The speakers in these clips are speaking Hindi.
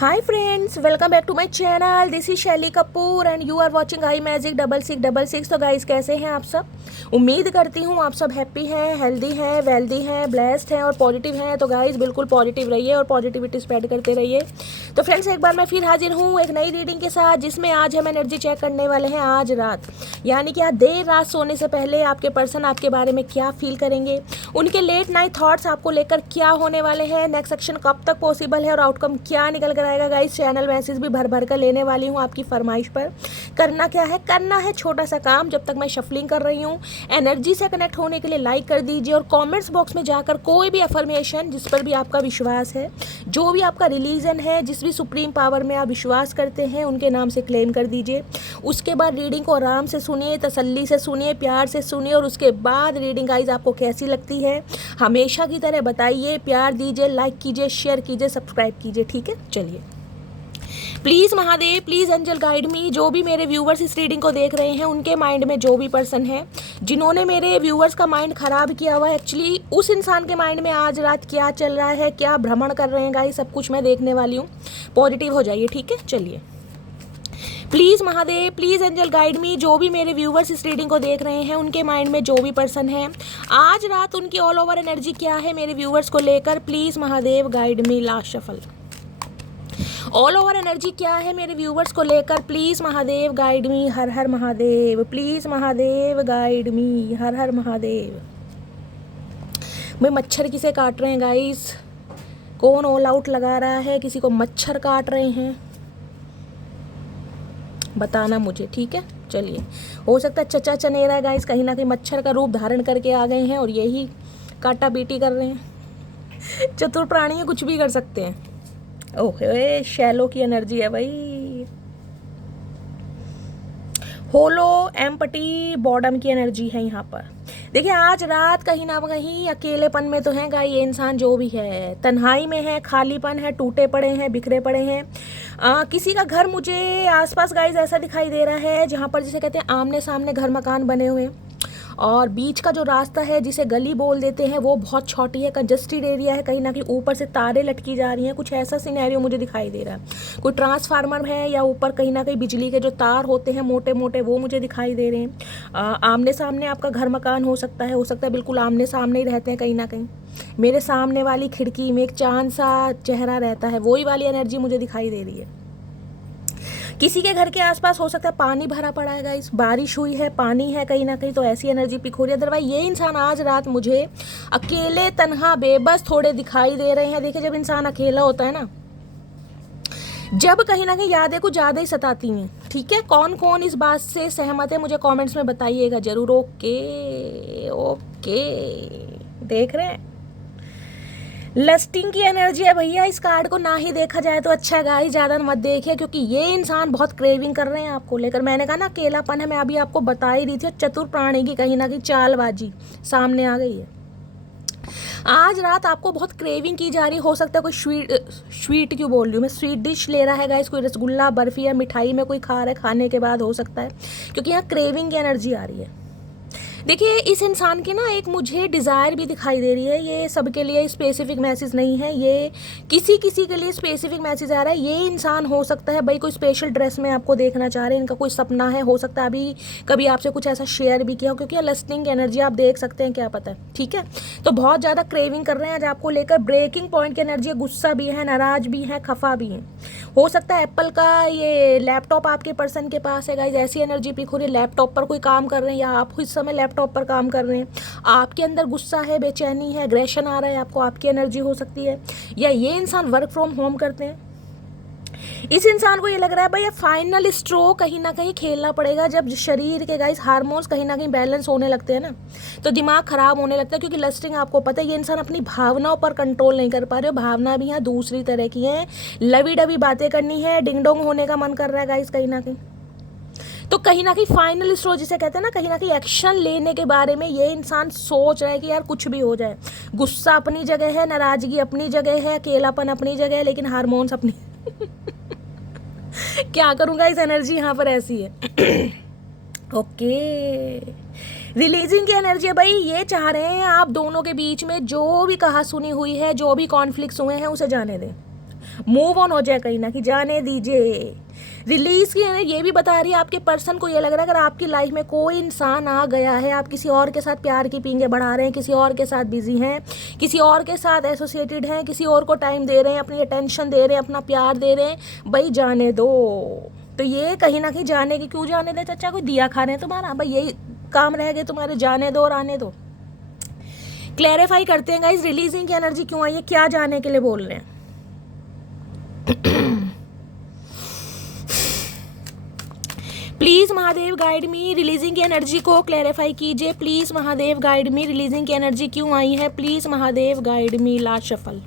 Hi friends, welcome back to my channel. This is शैली Kapoor and you are watching I magic 6666। तो गाइस कैसे हैं आप सब? उम्मीद करती हूँ आप सब हैप्पी हैं, हेल्दी हैं, वेल्दी हैं, ब्लेस्ड हैं और पॉजिटिव हैं। तो गाइस बिल्कुल पॉजिटिव रहिए और पॉजिटिविटी स्प्रेड करते रहिए। तो फ्रेंड्स एक बार मैं फिर हाजिर हूँ एक नई रीडिंग के साथ, जिसमें आज हम एनर्जी चेक करने वाले हैं आज रात, यानी कि आज देर रात सोने से पहले आपके पर्सन आपके बारे में क्या फील करेंगे, उनके लेट नाइट थॉट्स आपको लेकर क्या होने वाले हैं, नेक्स्ट सेक्शन कब तक पॉसिबल है और आउटकम क्या निकल कर आएगा। गाइस चैनल मैसेज भी भर भर कर लेने वाली हूँ आपकी फरमाइश पर। करना क्या है, करना है छोटा सा काम। जब तक मैं शफलिंग कर रही हूँ, एनर्जी से कनेक्ट होने के लिए लाइक कर दीजिए और कमेंट्स बॉक्स में जाकर कोई भी अफर्मेशन जिस पर भी आपका विश्वास है, जो भी आपका रिलीजन है, जिस भी सुप्रीम पावर में आप विश्वास करते हैं, उनके नाम से क्लेम कर दीजिए। उसके बाद रीडिंग को आराम से सुनिए, तसल्ली से सुनिए, प्यार से सुनिए और उसके बाद रीडिंग गाइस आपको कैसी लगती है हमेशा की तरह बताइए, प्यार दीजिए, लाइक कीजिए, शेयर कीजिए, सब्सक्राइब कीजिए। ठीक है, चलिए। Please Mahadev, please angel guide me. जो भी मेरे व्यूवर्स इस रीडिंग को देख रहे हैं, उनके माइंड में जो भी पर्सन है जिन्होंने मेरे व्यूवर्स का माइंड ख़राब किया हुआ है, एक्चुअली उस इंसान के माइंड में आज रात क्या चल रहा है, क्या भ्रमण कर रहे हैं गाइस, सब कुछ मैं देखने वाली हूँ। पॉजिटिव हो जाइए, ठीक है। चलिए, please Mahadev, please angel guide me. जो भी मेरे व्यूवर्स इस रीडिंग को देख रहे हैं, उनके माइंड में जो भी पर्सन है, आज रात उनकी ऑल ओवर एनर्जी क्या है मेरे व्यूवर्स को लेकर। Please Mahadev guide me. Last shuffle. All over energy क्या है मेरे व्यूवर्स को लेकर। Please Mahadev guide me. हर हर Mahadev. Please Mahadev guide me. हर हर महादेव। मैं मच्छर किसे काट रहे हैं गाइस? कौन ऑल आउट लगा रहा है? किसी को मच्छर काट रहे हैं? बताना मुझे, ठीक है। चलिए, हो सकता है चचा चनेरा है गाइस, कहीं ना कहीं मच्छर का रूप धारण करके आ गए हैं और यही काटा बीटी कर रहे हैं। चतुर प्राणी है, कुछ भी कर सकते हैं। ओह, शैलो की एनर्जी है भाई। होलो एम्पटी बॉडम की एनर्जी है यहाँ पर। देखिए, आज रात कहीं ना कहीं अकेलेपन में तो है गाई ये इंसान, जो भी है तन्हाई में है, खालीपन है, टूटे पड़े हैं, बिखरे पड़े हैं। किसी का घर मुझे आसपास गाइज ऐसा दिखाई दे रहा है जहाँ पर जिसे कहते हैं आमने सामने घर मकान बने हुए हैं और बीच का जो रास्ता है जिसे गली बोल देते हैं वो बहुत छोटी है, कंजस्टेड एरिया है, कहीं ना कहीं ऊपर से तारें लटकी जा रही हैं, कुछ ऐसा सिनेरियो मुझे दिखाई दे रहा है। कोई ट्रांसफार्मर है या ऊपर कहीं ना कहीं बिजली के जो तार होते हैं मोटे मोटे, वो मुझे दिखाई दे रहे हैं। आमने सामने आपका घर मकान हो सकता है बिल्कुल आमने सामने ही रहते हैं कहीं ना कहीं। मेरे सामने वाली खिड़की में एक चांद सा चेहरा रहता है, वही वाली एनर्जी मुझे दिखाई दे रही है। किसी के घर के आसपास हो सकता है पानी भरा पड़ा है गाइस, बारिश हुई है, पानी है कहीं ना कहीं, तो ऐसी एनर्जी पिक हो रही है। अदरवाइज ये इंसान आज रात मुझे अकेले, तन्हा, बेबस थोड़े दिखाई दे रहे हैं। देखिए, जब इंसान अकेला होता है ना, जब कहीं ना कहीं यादें कुछ ज़्यादा ही सताती हैं। ठीक है, कौन कौन इस बात से सहमत है मुझे कमेंट्स में बताइएगा जरूर। ओके ओके, देख रहे हैं लस्टिंग की एनर्जी है भैया। इस कार्ड को ना ही देखा जाए तो अच्छा है गाइस, ज़्यादा मत देखिए, क्योंकि ये इंसान बहुत क्रेविंग कर रहे हैं आपको लेकर। मैंने कहा ना अकेलापन है, मैं अभी आपको बता ही रही थी। चतुर प्राणी की कहीं ना कहीं चालबाजी सामने आ गई है। आज रात आपको बहुत क्रेविंग की जा रही हो सकता है कोई स्वीट क्यों बोल रही हूँ मैं, स्वीट डिश ले रहा है गाइस, कोई रसगुल्ला, बर्फी या मिठाई में कोई खा रहा है, खाने के बाद हो सकता है, क्योंकि यहाँ क्रेविंग की एनर्जी आ रही है। देखिए, इस इंसान की ना एक मुझे डिज़ायर भी दिखाई दे रही है। ये सबके लिए स्पेसिफिक मैसेज नहीं है, ये किसी किसी के लिए स्पेसिफिक मैसेज आ रहा है। ये इंसान हो सकता है भाई कोई स्पेशल ड्रेस में आपको देखना चाह रहे हैं, इनका कोई सपना है, हो सकता है अभी कभी आपसे कुछ ऐसा शेयर भी किया हो, क्योंकि लिस्टिंग एनर्जी आप देख सकते हैं, क्या पता है। ठीक है, तो बहुत ज़्यादा क्रेविंग कर रहे हैं आज आपको लेकर। ब्रेकिंग पॉइंट की एनर्जी, गुस्सा भी है, नाराज भी है, खफा भी है। हो सकता है एप्पल का ये लैपटॉप आपके पर्सन के पास है गाइस, ऐसी एनर्जी पिक हो रही है। लैपटॉप पर कोई काम कर रहे हैं या आप इस समय लैपटॉप पर काम कर रहे हैं, आपके अंदर गुस्सा है, बेचैनी है, एग्रेशन आ रहा है आपको, आपकी एनर्जी हो सकती है। या ये इंसान वर्क फ्रॉम होम करते हैं। इस इंसान को ये लग रहा है भाई फाइनल स्ट्रो कहीं ना कहीं खेलना पड़ेगा। जब शरीर के गाइस हार्मोन्स कहीं ना कहीं बैलेंस होने लगते हैं ना, तो दिमाग खराब होने लगता है, क्योंकि लस्टिंग आपको पता है ये इंसान अपनी भावनाओं पर कंट्रोल नहीं कर पा रहे हो। भावना भी यहाँ दूसरी तरह की है, लवी डवी बातें करनी है, डिंग डोंग होने का मन कर रहा है गाइस कहीं ना कहीं। तो कहीं ना कहीं फाइनल स्ट्रो जिसे कहते हैं ना, कहीं ना कहीं एक्शन लेने के बारे में ये इंसान सोच रहा है कि यार कुछ भी हो जाए। गुस्सा अपनी जगह है, नाराजगी अपनी जगह है, अकेलापन अपनी जगह है, लेकिन हार्मोन्स अपनी क्या करूँगा, इस एनर्जी यहाँ पर ऐसी है। ओके, रिलीजिंग की एनर्जी है भाई। ये चाह रहे हैं आप दोनों के बीच में जो भी कहा सुनी हुई है, जो भी कॉन्फ्लिक्ट्स हुए हैं, उसे जाने दें। मूव ऑन हो जाए, कहीं ना कहीं जाने दीजिए। रिलीज की है, ये भी बता रही है आपके पर्सन को ये लग रहा है अगर आपकी लाइफ में कोई इंसान आ गया है, आप किसी और के साथ प्यार की पींगे बढ़ा रहे हैं, किसी और के साथ बिजी हैं, किसी और के साथ एसोसिएटेड हैं, किसी और को टाइम दे रहे हैं, अपनी अटेंशन दे रहे हैं, अपना प्यार दे रहे हैं, भाई जाने दो। तो ये कहीं ना कहीं जाने की, क्यों जाने दे चाचा, कोई दिया खा रहे हैं तुम्हारा, भाई यही काम रह गए तुम्हारे, जाने दो और आने दो। क्लैरिफाई करते हैं गाइस, रिलीजिंग की एनर्जी क्यों आई है, क्या जाने के लिए बोल रहे हैं। Please Mahadev guide me, releasing की एनर्जी को क्लैरिफाई कीजिए। Please Mahadev guide me, releasing की एनर्जी क्यों आई है, please Mahadev guide me. Last shuffle,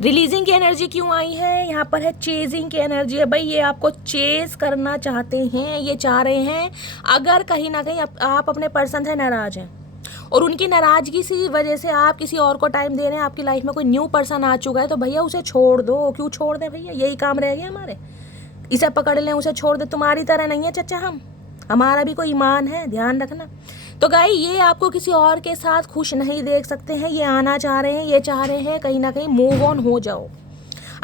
releasing की एनर्जी क्यों आई है। यहाँ पर है चेजिंग की एनर्जी है, भाई ये आपको चेज करना चाहते हैं, ये चाह रहे हैं। अगर कहीं ना कहीं आप अपने पर्सन से नाराज हैं और उनकी नाराजगी की वजह से आप किसी और को टाइम दे रहे हैं, आपकी लाइफ में कोई न्यू पर्सन आ चुका है, तो भैया उसे छोड़ दो। क्यों छोड़ दें भैया, यही काम रह गया हमारे, इसे पकड़ लें उसे छोड़ दे। तुम्हारी तरह नहीं है चचा हम, हमारा भी कोई ईमान है, ध्यान रखना। तो गाई ये आपको किसी और के साथ खुश नहीं देख सकते हैं, ये आना चाह रहे हैं, ये चाह रहे हैं कहीं ना कहीं मूव ऑन हो जाओ।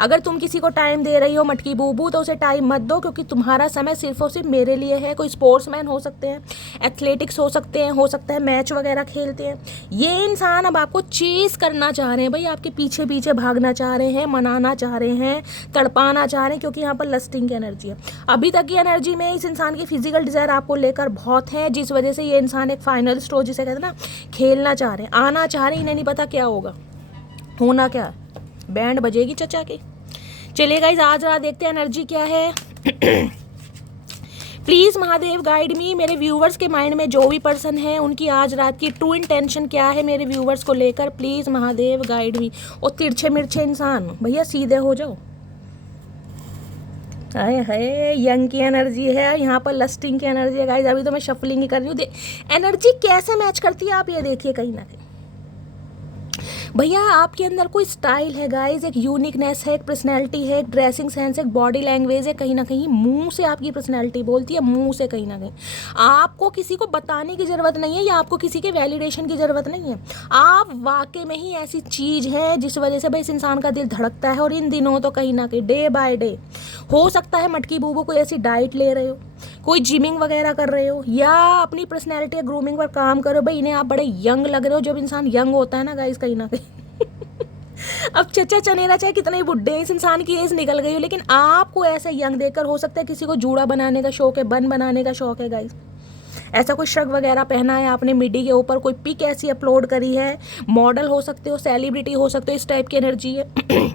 अगर तुम किसी को टाइम दे रही हो मटकी बूबू, तो उसे टाइम मत दो, क्योंकि तुम्हारा समय सिर्फ और सिर्फ मेरे लिए है। कोई स्पोर्ट्समैन हो सकते हैं, एथलेटिक्स हो सकते हैं, हो सकता है मैच वगैरह खेलते हैं। ये इंसान अब आपको चेस करना चाह रहे हैं, भाई आपके पीछे पीछे भागना चाह रहे हैं, मनाना चाह रहे हैं, तड़पाना चाह रहे हैं, क्योंकि यहाँ पर लस्टिंग की एनर्जी है। अभी तक की एनर्जी में इस इंसान की फिजिकल डिज़ायर आपको लेकर बहुत है, जिस वजह से ये इंसान एक फाइनल स्टेज जिसे कहते हैं ना, खेलना चाह रहे हैं, आना चाह रहे हैं। इन्हें नहीं पता क्या होगा, होना क्या है, बैंड बजेगी चचा की। चलिए गाइज, आज रात देखते हैं एनर्जी क्या है। प्लीज़ महादेव गाइड मी, मेरे व्यूवर्स के माइंड में जो भी पर्सन है उनकी आज रात की ट्रू इंटेंशन क्या है मेरे व्यूवर्स को लेकर। प्लीज़ महादेव गाइड मी। और तिरछे मिर्छे इंसान भैया सीधे हो जाओ। हाय हाय, यंग की एनर्जी है, यहाँ पर लस्टिंग की एनर्जी है गाइज। अभी तो मैं शफलिंग ही कर रही हूँ, एनर्जी कैसे मैच करती है आप ये देखिए। कहीं ना कहीं भैया आपके अंदर कोई स्टाइल है गाइज, एक यूनिकनेस है, एक पर्सनैलिटी है, एक ड्रेसिंग सेंस, एक बॉडी लैंग्वेज है। कहीं ना कहीं मुंह से आपकी पर्सनैलिटी बोलती है, मुंह से। कहीं ना कहीं आपको किसी को बताने की ज़रूरत नहीं है, या आपको किसी के वैलिडेशन की ज़रूरत नहीं है। आप वाकई में ही ऐसी चीज़ है जिस वजह से भाई इस इंसान का दिल धड़कता है। और इन दिनों तो कहीं ना कहीं डे बाय डे हो सकता है मटकी बूबू कोई ऐसी डाइट ले रहे हो, कोई जिमिंग वगैरह कर रहे हो, या अपनी पर्सनैलिटी ग्रूमिंग पर काम करो। भाई इन्हें आप बड़े यंग लग रहे हो। जब इंसान यंग होता है ना गाइस, कहीं ना कहीं अब चचा चनेरा चाहे कितने ही बुड्ढे हैं, इस इंसान की एज निकल गई हो, लेकिन आपको ऐसे यंग देखकर हो सकता है किसी को जूड़ा बनाने का शौक है, बन बनाने का शौक है गाइस। ऐसा कोई श्रग वगैरह पहना है आपने मिडी के ऊपर, कोई पिक ऐसी अपलोड करी है, मॉडल हो सकते हो, सेलिब्रिटी हो सकते हो, इस टाइप की एनर्जी है।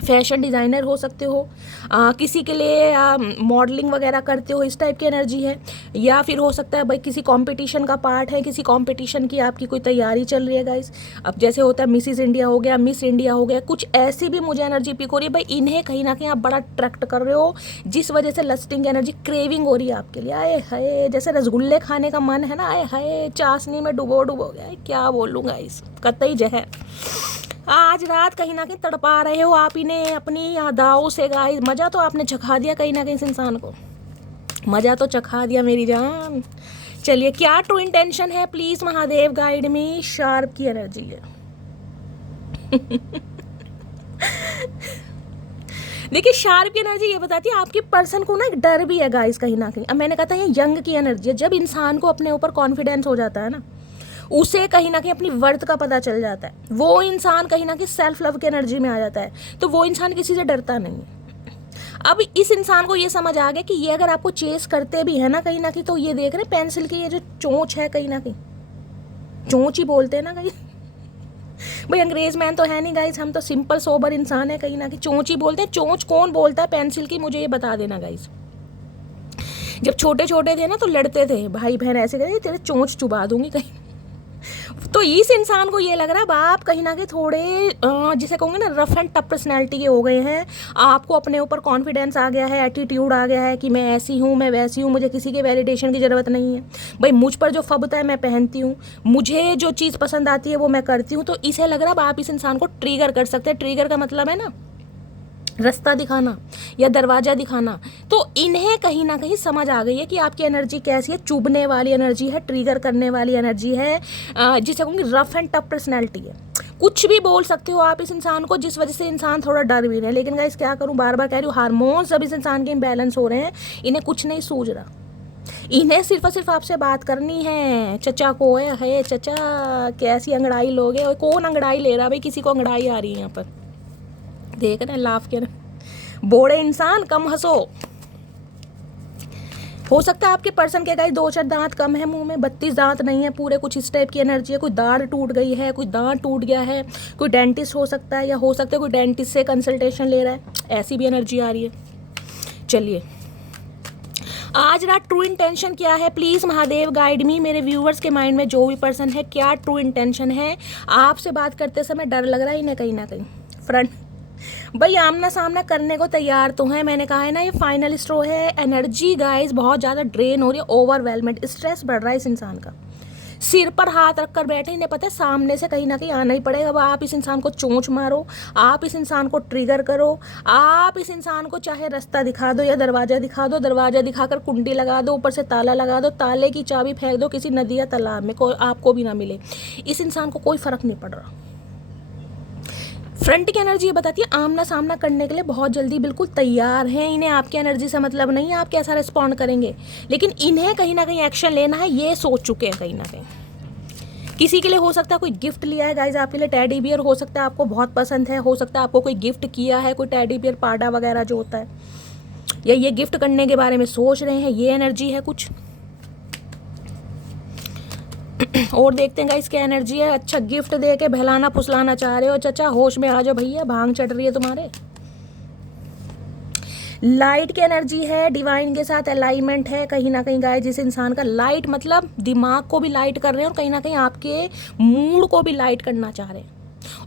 फैशन डिज़ाइनर हो सकते हो, किसी के लिए मॉडलिंग वगैरह करते हो, इस टाइप की एनर्जी है। या फिर हो सकता है भाई किसी कंपटीशन का पार्ट है, किसी कंपटीशन की आपकी कोई तैयारी चल रही है गाइस। अब जैसे होता है मिसिस इंडिया हो गया, मिस इंडिया हो गया, कुछ ऐसी भी मुझे एनर्जी पिक हो रही है। भाई इन्हें कहीं ना कहीं आप बड़ा अट्रैक्ट कर रहे हो, जिस वजह से लस्टिंग एनर्जी, क्रेविंग हो रही है आपके लिए। आए हाय, जैसे रसगुल्ले खाने का मन है ना, आए हाय चाशनी में डुबो गया, क्या बोलूँ गाइस, कतई जहर। आज रात कहीं ना कहीं तड़पा रहे हो आप इन्हें अपनी यादाओं से गाइस। मज़ा तो आपने चखा दिया कहीं ना कहीं इस इंसान को, मज़ा तो चखा दिया मेरी जान। चलिए क्या ट्रू इंटेंशन है, please Mahadev guide me. Sharp की एनर्जी है। देखिए शार्प की एनर्जी ये बताती है आपकी पर्सन को ना एक डर भी है गाइस कहीं ना कहीं। अब मैंने कहा था ये यंग की एनर्जी है। जब इंसान को अपने ऊपर कॉन्फिडेंस हो जाता है ना, उसे कहीं ना कहीं अपनी वर्थ का पता चल जाता है। वो इंसान कहीं ना कहीं सेल्फ लव की एनर्जी में आ जाता है, तो वो इंसान किसी से डरता नहीं है। अब इस इंसान को ये समझ आ गया कि ये अगर आपको चेस करते भी है ना कहीं ना कहीं, तो ये देख रहे हैं पेंसिल की ये जो चोंच है, कहीं ना कहीं चोंच ही बोलते हैं ना कहीं। भाई अंग्रेज मैन तो है नहीं गाइस, हम तो सिंपल सोबर इंसान है, कहीं ना कहीं चोंच ही बोलते हैं। चोंच कौन बोलता है पेंसिल की, मुझे ये बता देना गाइस। जब छोटे छोटे थे ना तो लड़ते थे भाई बहन, ऐसे कहते तेरे चोंच चुबा दूंगी कहीं। तो इस इंसान को ये लग रहा है आप कहीं ना कहीं थोड़े जिसे कहूँगे ना रफ एंड टफ पर्सनैलिटी के हो गए हैं। आपको अपने ऊपर कॉन्फिडेंस आ गया है, एटीट्यूड आ गया है कि मैं ऐसी हूँ, मैं वैसी हूँ, मुझे किसी के वैलिडेशन की ज़रूरत नहीं है। भाई मुझ पर जो फबता है मैं पहनती हूँ, मुझे जो चीज़ पसंद आती है वो मैं करती हूँ। तो इसे लग रहा है आप इस इंसान को ट्रिगर कर सकते हैं। ट्रिगर का मतलब है ना रास्ता दिखाना या दरवाज़ा दिखाना। तो इन्हें कहीं ना कहीं समझ आ गई है कि आपकी एनर्जी कैसी है। चुभने वाली एनर्जी है, ट्रिगर करने वाली एनर्जी है, जिसे कहूँगी रफ एंड टफ पर्सनैलिटी है। कुछ भी बोल सकते हो आप इस इंसान को, जिस वजह से इंसान थोड़ा डर भी रहा है। लेकिन गाइस क्या करूं, बार बार कह रही हूँ, हार्मोन्स अब इस इंसान के इम्बैलेंस हो रहे हैं, इन्हें कुछ नहीं सूझ रहा। इन्हें सिर्फ और सिर्फ आपसे बात करनी है। चचा को है चचा कैसी अंगड़ाई लोगे, और कौन अंगड़ाई ले रहा भाई, किसी को अंगड़ाई आ रही है यहाँ पर, देख रहे हैं लाफ के ना। बोड़े इंसान कम हंसो। हो सकता है आपके पर्सन के गाइस 2-4 दांत कम है मुंह में, 32 दांत नहीं है पूरे, कुछ इस टाइप की एनर्जी है। कोई दाढ़ टूट गई है, कोई दांत टूट गया है, कोई डेंटिस्ट हो सकता है, या हो सकता है कोई डेंटिस्ट से कंसल्टेशन ले रहा है, ऐसी भी एनर्जी आ रही है। चलिए आज रात ट्रू इंटेंशन क्या है, प्लीज़ महादेव गाइड मी। मेरे व्यूवर्स के माइंड में जो भी पर्सन है, क्या ट्रू इंटेंशन है। आपसे बात करते समय डर लग रहा है इन्हें कहीं ना कहीं। फ्रंट भाई आमना सामना करने को तैयार तो है, मैंने कहा है ना, ये फाइनल स्ट्रो है। एनर्जी गाइस बहुत ज़्यादा ड्रेन हो रही है, ओवरवेलमेंट, स्ट्रेस बढ़ रहा है इस इंसान का। सिर पर हाथ रख कर बैठे, इन्हें पता है सामने से कहीं ना कहीं आना ही पड़ेगा। अब आप इस इंसान को चोंच मारो, आप इस इंसान को ट्रिगर करो, आप इस इंसान को चाहे रास्ता दिखा दो या दरवाज़ा दिखा दो, दरवाज़ा दिखाकर कुंडी लगा दो, ऊपर से ताला लगा दो, ताले की चाबी फेंक दो किसी नदी या तालाब में, कोई आपको भी ना मिले, इस इंसान को कोई फ़र्क नहीं पड़ रहा। फ्रंट की एनर्जी ये बताती है आमना सामना करने के लिए बहुत जल्दी बिल्कुल तैयार हैं। इन्हें आपकी एनर्जी से मतलब नहीं है आप कैसा रिस्पॉन्ड करेंगे, लेकिन इन्हें कहीं ना कहीं एक्शन लेना है, ये सोच चुके हैं कहीं ना कहीं। किसी के लिए हो सकता है कोई गिफ्ट लिया है गाइज आपके लिए, टेडी बियर हो सकता है, आपको बहुत पसंद है, हो सकता है आपको कोई गिफ्ट किया है, कोई टेडी बियर पाडा वगैरह जो होता है, या ये गिफ्ट करने के बारे में सोच रहे हैं, ये एनर्जी है कुछ। और देखते हैं गाइस क्या एनर्जी है। अच्छा गिफ्ट दे के बहलाना फुसलाना चाह रहे हो, चचा होश में आ जाओ भैया, भांग चढ़ रही है तुम्हारे। लाइट की एनर्जी है, डिवाइन के साथ अलाइनमेंट है कहीं ना कहीं गाइस। जिस इंसान का लाइट मतलब दिमाग को भी लाइट कर रहे हैं, और कहीं ना कहीं आपके मूड को भी लाइट करना चाह रहे हैं।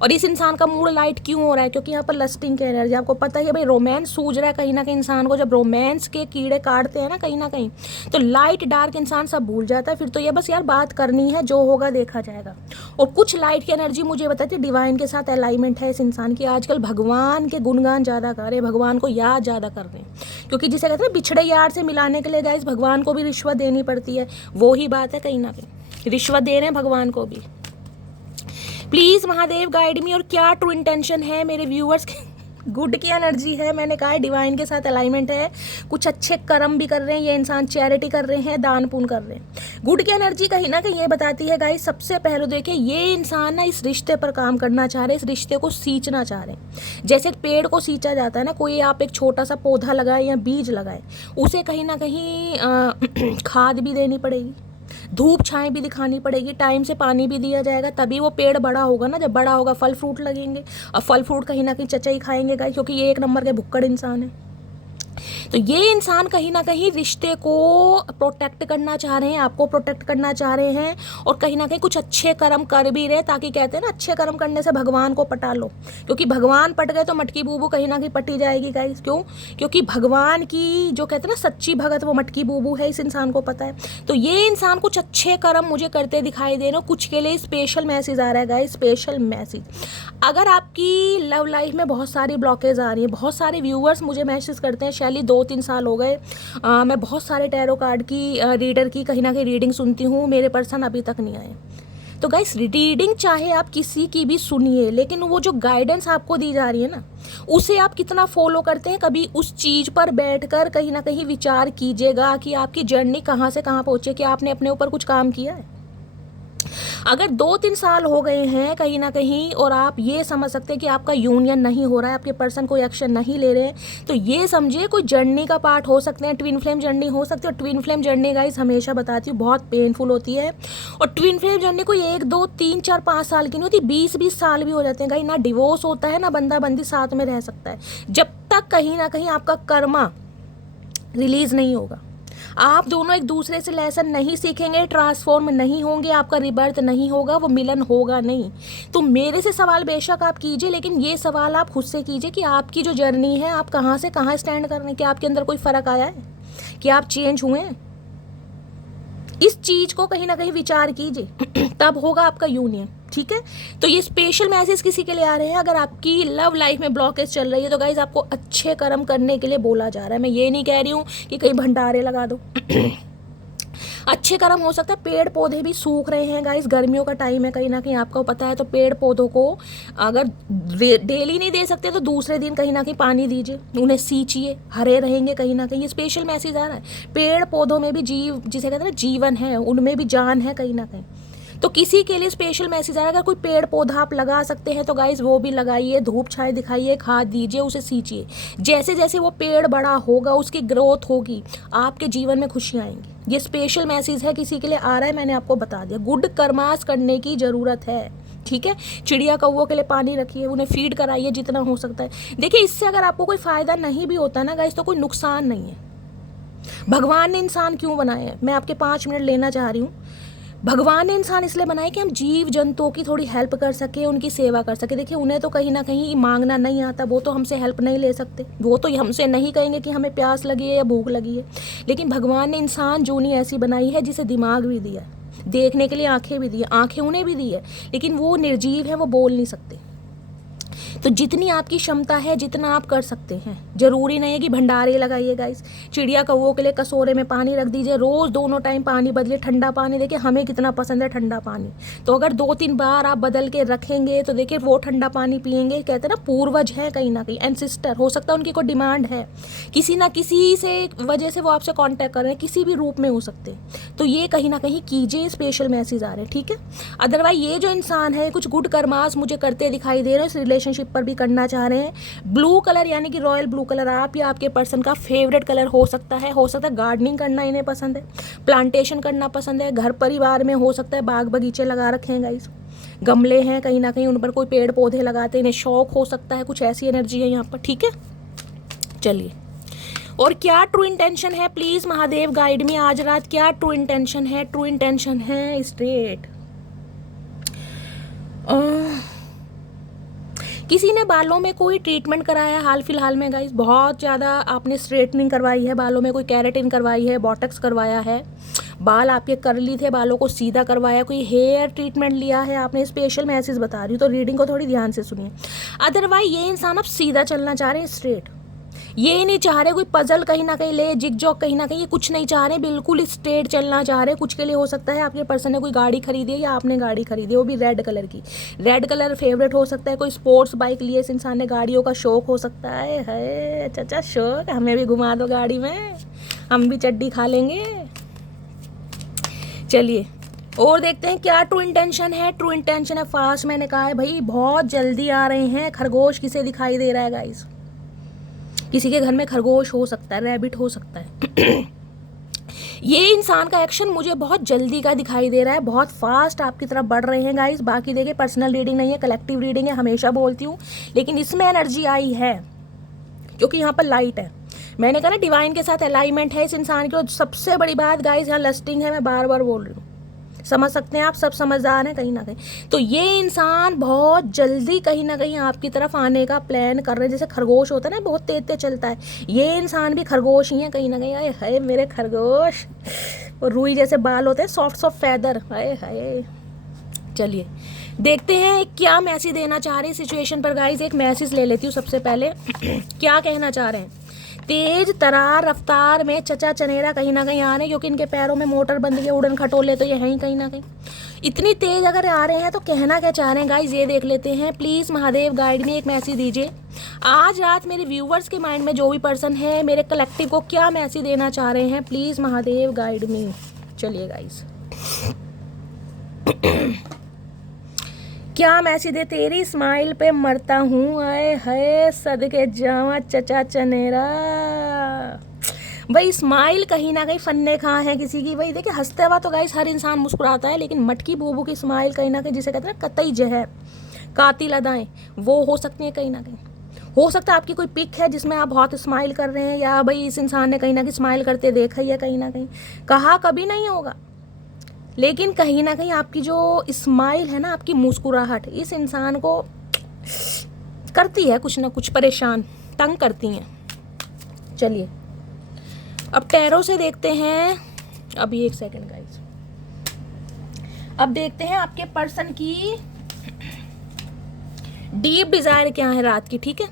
और इस इंसान का मूड लाइट क्यों हो रहा है, क्योंकि यहाँ पर लस्टिंग की एनर्जी, आपको पता ही है भाई, रोमांस सूझ रहा है कहीं ना कहीं इंसान को। जब रोमांस के कीड़े काटते हैं ना कहीं तो लाइट डार्क इंसान सब भूल जाता है, फिर तो ये बस यार बात करनी है, जो होगा देखा जाएगा। और कुछ लाइट की एनर्जी मुझे बताती है डिवाइन के साथ अलाइनमेंट है इस इंसान की। आजकल भगवान के गुणगान ज़्यादा कर रहे हैं, भगवान को याद ज़्यादा कर रहे हैं, क्योंकि जिसे कहते हैं बिछड़े यार से मिलाने के लिए गाइस भगवान को भी रिश्वत देनी पड़ती है, वो ही बात है कहीं ना कहीं, रिश्वत दे रहे हैं भगवान को भी। प्लीज़ महादेव गाइड मी। और क्या ट्रू इंटेंशन है मेरे व्यूअर्स के। गुड की एनर्जी है, मैंने कहा है डिवाइन के साथ अलाइनमेंट है, कुछ अच्छे कर्म भी कर रहे हैं ये इंसान, चैरिटी कर रहे हैं, दान पुण्य कर रहे हैं। गुड की एनर्जी कहीं ना कहीं ये बताती है गाइस, सबसे पहले देखिए ये इंसान ना इस रिश्ते पर काम करना चाह रहे हैं, इस रिश्ते को सींचना चाह रहे हैं। जैसे पेड़ को सींचा जाता है ना, कोई आप एक छोटा सा पौधा लगाए या बीज लगाए, उसे कहीं ना कहीं खाद भी देनी पड़ेगी, धूप छाएं भी दिखानी पड़ेगी, टाइम से पानी भी दिया जाएगा, तभी वो पेड़ बड़ा होगा ना। जब बड़ा होगा फल फ्रूट लगेंगे, और फल फ्रूट कहीं ना कहीं चचा ही खाएंगे गाइस, क्योंकि ये एक नंबर के भुक्कड़ इंसान है। तो ये इंसान कहीं ना कहीं रिश्ते को प्रोटेक्ट करना चाह रहे हैं, आपको प्रोटेक्ट करना चाह रहे हैं, और कहीं ना कहीं कुछ अच्छे कर्म कर भी रहे, ताकि कहते हैं ना अच्छे कर्म करने से भगवान को पटा लो, क्योंकि भगवान पट गए तो मटकी बूबू कहीं ना कहीं पटी जाएगी गाइस। क्यों? क्योंकि भगवान की जो कहते हैं ना सच्ची भगत वो मटकी बूबू है, इस इंसान को पता है। तो ये इंसान कुछ अच्छे कर्म मुझे करते दिखाई दे रहे हो। कुछ के लिए स्पेशल मैसेज आ रहा है गाइस, स्पेशल मैसेज। अगर आपकी लव लाइफ में बहुत सारी ब्लॉकेज आ रही है, बहुत सारे व्यूअर्स मुझे मैसेज करते हैं, शैली 2-3 साल हो गए मैं बहुत सारे टैरो कार्ड की रीडर की कहीं ना कहीं रीडिंग सुनती हूँ, मेरे पर्सन अभी तक नहीं आए। तो गाइस रीडिंग चाहे आप किसी की भी सुनिए, लेकिन वो जो गाइडेंस आपको दी जा रही है ना, उसे आप कितना फॉलो करते हैं, कभी उस चीज़ पर बैठकर कहीं ना कहीं विचार कीजिएगा कि आपकी जर्नी कहाँ से कहाँ पहुँचे, कि आपने अपने ऊपर कुछ काम किया है। अगर 2-3 साल हो गए हैं कहीं ना कहीं, और आप ये समझ सकते हैं कि आपका यूनियन नहीं हो रहा है, आपके पर्सन कोई एक्शन नहीं ले रहे हैं, तो ये समझिए कोई जर्नी का पार्ट हो सकते हैं, ट्विन फ्लेम जर्नी हो सकती है। और ट्विन फ्लेम जर्नी गाइस हमेशा बताती हूँ बहुत पेनफुल होती है, और ट्विन फ्लेम जर्नी कोई 1, 2, 3, 4, 5 साल की नहीं होती, 20-20 साल भी हो जाते हैं गाइस। ना डिवोर्स होता है, ना बंदा बंदी साथ में रह सकता है, जब तक कहीं ना कहीं आपका कर्मा रिलीज नहीं होगा। आप दोनों एक दूसरे से लेसन नहीं सीखेंगे, ट्रांसफॉर्म नहीं होंगे, आपका रिबर्थ नहीं होगा, वो मिलन होगा नहीं। तो मेरे से सवाल बेशक आप कीजिए, लेकिन ये सवाल आप खुद से कीजिए कि आपकी जो जर्नी है, आप कहाँ से कहाँ स्टैंड कर रहे हैं, कि आपके अंदर कोई फ़र्क आया है, कि आप चेंज हुए हैं। इस चीज़ को कहीं ना कहीं विचार कीजिए, तब होगा आपका यूनियन। ठीक है, तो ये स्पेशल मैसेज किसी के लिए आ रहे हैं। अगर आपकी लव लाइफ में ब्लॉकेज चल रही है तो गाइज आपको अच्छे कर्म करने के लिए बोला जा रहा है। मैं ये नहीं कह रही हूँ कि कहीं भंडारे लगा दो। अच्छे कर्म हो सकता है। पेड़ पौधे भी सूख रहे हैं गाइस, गर्मियों का टाइम है कहीं ना कहीं, आपको पता है। तो पेड़ पौधों को अगर डेली नहीं दे सकते तो दूसरे दिन कहीं ना कहीं पानी दीजिए, उन्हें सींचिए, हरे रहेंगे कहीं ना कहीं। ये स्पेशल मैसेज आ रहा है। पेड़ पौधों में भी जीव, जिसे कहते हैं ना जीवन है, उनमें भी जान है कहीं ना कहीं। तो किसी के लिए स्पेशल मैसेज आ रहा है। अगर कोई पेड़ पौधा आप लगा सकते हैं तो गाइस वो भी लगाइए, धूप छाए दिखाइए, खाद दीजिए, उसे सींचिए। जैसे जैसे वो पेड़ बड़ा होगा, उसकी ग्रोथ होगी, आपके जीवन में खुशियाँ आएंगी। ये स्पेशल मैसेज है, किसी के लिए आ रहा है, मैंने आपको बता दिया। गुड कर्मास करने की ज़रूरत है, ठीक है। चिड़िया कौवों के लिए पानी रखिए, उन्हें फीड कराइए जितना हो सकता है। देखिए, इससे अगर आपको कोई फ़ायदा नहीं भी होता ना गाइस, तो कोई नुकसान नहीं है। भगवान ने इंसान क्यों बनाया है, मैं आपके 5 मिनट लेना चाह रही हूँ। भगवान ने इंसान इसलिए बनाया कि हम जीव जंतुओं की थोड़ी हेल्प कर सके, उनकी सेवा कर सके। देखिए, उन्हें तो कहीं ना कहीं मांगना नहीं आता, वो तो हमसे हेल्प नहीं ले सकते, वो तो हमसे नहीं कहेंगे कि हमें प्यास लगी है या भूख लगी है। लेकिन भगवान ने इंसान जूनी ऐसी बनाई है जिसे दिमाग भी दिया है, देखने के लिए आंखें भी दी है, आंखें उन्हें भी दी है, लेकिन वो निर्जीव है, वो बोल नहीं सकते। तो जितनी आपकी क्षमता है, जितना आप कर सकते हैं, ज़रूरी नहीं है कि भंडारे लगाइए गाइस। चिड़िया कौवों के लिए कटोरे में पानी रख दीजिए, रोज़ दोनों टाइम पानी बदले, ठंडा पानी। देखिए, हमें कितना पसंद है ठंडा पानी, तो अगर 2-3 बार आप बदल के रखेंगे तो देखिए वो ठंडा पानी पियेंगे। कहते हैं ना, पूर्वज है कहीं ना कहीं, एंसिस्टर, हो सकता है उनकी कोई डिमांड है, किसी ना किसी से वजह से वो आपसे कॉन्टैक्ट कर रहे हैं, किसी भी रूप में हो सकते हैं। तो ये कहीं ना कहीं कीजिए, स्पेशल मैसेज आ रहे हैं, ठीक है। अदरवाइज ये जो इंसान है, कुछ गुड कर्मास मुझे करते दिखाई दे रहे हैं, इस रिलेशनशिप पर भी करना चाह रहे हैं। ब्लू कलर यानी कि रॉयल ब्लू कलर आप या आपके पर्सन का फेवरेट कलर हो सकता है। गार्डनिंग करना इन्हें पसंद है, प्लांटेशन करना पसंद है, घर परिवार में हो सकता है बाग बगीचे लगा रखे हैं गाइस, गमले हैं कहीं ना कहीं, उन पर कोई पेड़ पौधे लगाते हैं, इन्हें शौक हो सकता है। कुछ ऐसी एनर्जी है यहाँ पर, ठीक है। चलिए, और क्या ट्रू इंटेंशन है, प्लीज महादेव गाइड में आज रात क्या ट्रू इंटेंशन है। ट्रू इंटेंशन है स्ट्रेट। किसी ने बालों में कोई ट्रीटमेंट कराया हाल फिलहाल में गाइस, बहुत ज़्यादा आपने स्ट्रेटनिंग करवाई है बालों में, कोई कैरेटिन करवाई है, बॉटक्स करवाया है, बाल आपके कर्ली थे, बालों को सीधा करवाया, कोई हेयर ट्रीटमेंट लिया है आपने। स्पेशल मैसेज बता रही हूँ, तो रीडिंग को थोड़ी ध्यान से सुनिए। अदरवाइज ये इंसान अब सीधा चलना चाह रहे हैं, स्ट्रेट। ये नहीं चाह रहे कोई पजल कहीं ना कहीं ले, जिग जॉग कहीं ना कहीं, ये कुछ नहीं चाह रहे, बिल्कुल स्ट्रेट चलना चाह रहे। कुछ के लिए हो सकता है आपके पर्सन ने कोई गाड़ी खरीदी है या आपने गाड़ी खरीदी है, वो भी रेड कलर की। रेड कलर फेवरेट हो सकता है, कोई स्पोर्ट्स बाइक लिए इस इंसान ने, गाड़ियों का शौक हो सकता है। चाचा शौक, हमें भी घुमा दो गाड़ी में, हम भी चड्डी खा लेंगे। चलिए और देखते हैं क्या ट्रू इंटेंशन है। ट्रू इंटेंशन है फास्ट, मैंने कहा है भाई, बहुत जल्दी आ रहे हैं। खरगोश किसे दिखाई दे रहा है गाइस, किसी के घर में खरगोश हो सकता है, रैबिट हो सकता है। ये इंसान का एक्शन मुझे बहुत जल्दी का दिखाई दे रहा है, बहुत फास्ट आपकी तरफ बढ़ रहे हैं गाइस। बाकी देखिए, पर्सनल रीडिंग नहीं है, कलेक्टिव रीडिंग है, हमेशा बोलती हूँ, लेकिन इसमें एनर्जी आई है क्योंकि यहाँ पर लाइट है। मैंने कहा ना, डिवाइन के साथ अलाइनमेंट है इस इंसान की। और सबसे बड़ी बात गाइस, यहाँ लस्टिंग है, मैं बार बार बोल रही हूँ, समझ सकते हैं आप, सब समझदार हैं कहीं ना कहीं। तो ये इंसान बहुत जल्दी कहीं ना कहीं आपकी तरफ आने का प्लान कर रहे हैं। जैसे खरगोश होता है ना, बहुत तेज तेज चलता है, ये इंसान भी खरगोश ही है कहीं ना कहीं। अरे हाय मेरे खरगोश, और रुई जैसे बाल होते हैं, सॉफ्ट सॉफ्ट फैदर, हाय हाय। चलिए देखते हैं क्या मैसेज देना चाह रहे हैं सिचुएशन पर गाइस। एक मैसेज ले लेती हूँ सबसे पहले। क्या कहना चाह रहे हैं। तेज तरार रफ्तार में चचा चनेरा कहीं ना कहीं आ रहे हैं, क्योंकि इनके पैरों में मोटर बंद गई, उड़न खटोले तो ये हैं ही कहीं ना कहीं। इतनी तेज अगर आ रहे हैं तो कहना क्या चाह रहे हैं गाइस, ये देख लेते हैं। प्लीज़ महादेव गाइड में एक मैसेज दीजिए। आज रात मेरे व्यूवर्स के माइंड में जो भी पर्सन है, मेरे कलेक्टिव को क्या मैसेज देना चाह रहे हैं, प्लीज़ महादेव गाइड में। चलिए गाइस, क्या मैसेज है। तेरी स्माइल पे मरता हूँ, आए है सदके जावा चचा चनेरा। भाई स्माइल कहीं ना कहीं फन्ने कहाँ है किसी की। भाई देखिए, हंसते हुआ तो गाइस हर इंसान मुस्कुराता है, लेकिन मटकी बूबू की स्माइल कहीं ना कहीं, जिसे कहते हैं ना कतई जहर, कातिल अदाएं, वो हो सकती हैं कहीं ना कहीं। हो सकता है आपकी कोई पिक है जिसमें आप बहुत स्माइल कर रहे हैं, या भाई इस इंसान ने कहीं ना कहीं स्माइल करते देखा ही है कहीं ना कहीं। कहा कभी नहीं होगा, लेकिन कहीं ना कहीं आपकी जो स्माइल है ना, आपकी मुस्कुराहट, इस इंसान को करती है कुछ ना कुछ परेशान, तंग करती हैं। चलिए अब टैरो से देखते हैं। अभी एक सेकंड गाइस, अब देखते हैं आपके पर्सन की डीप डिजायर क्या है रात की, ठीक है।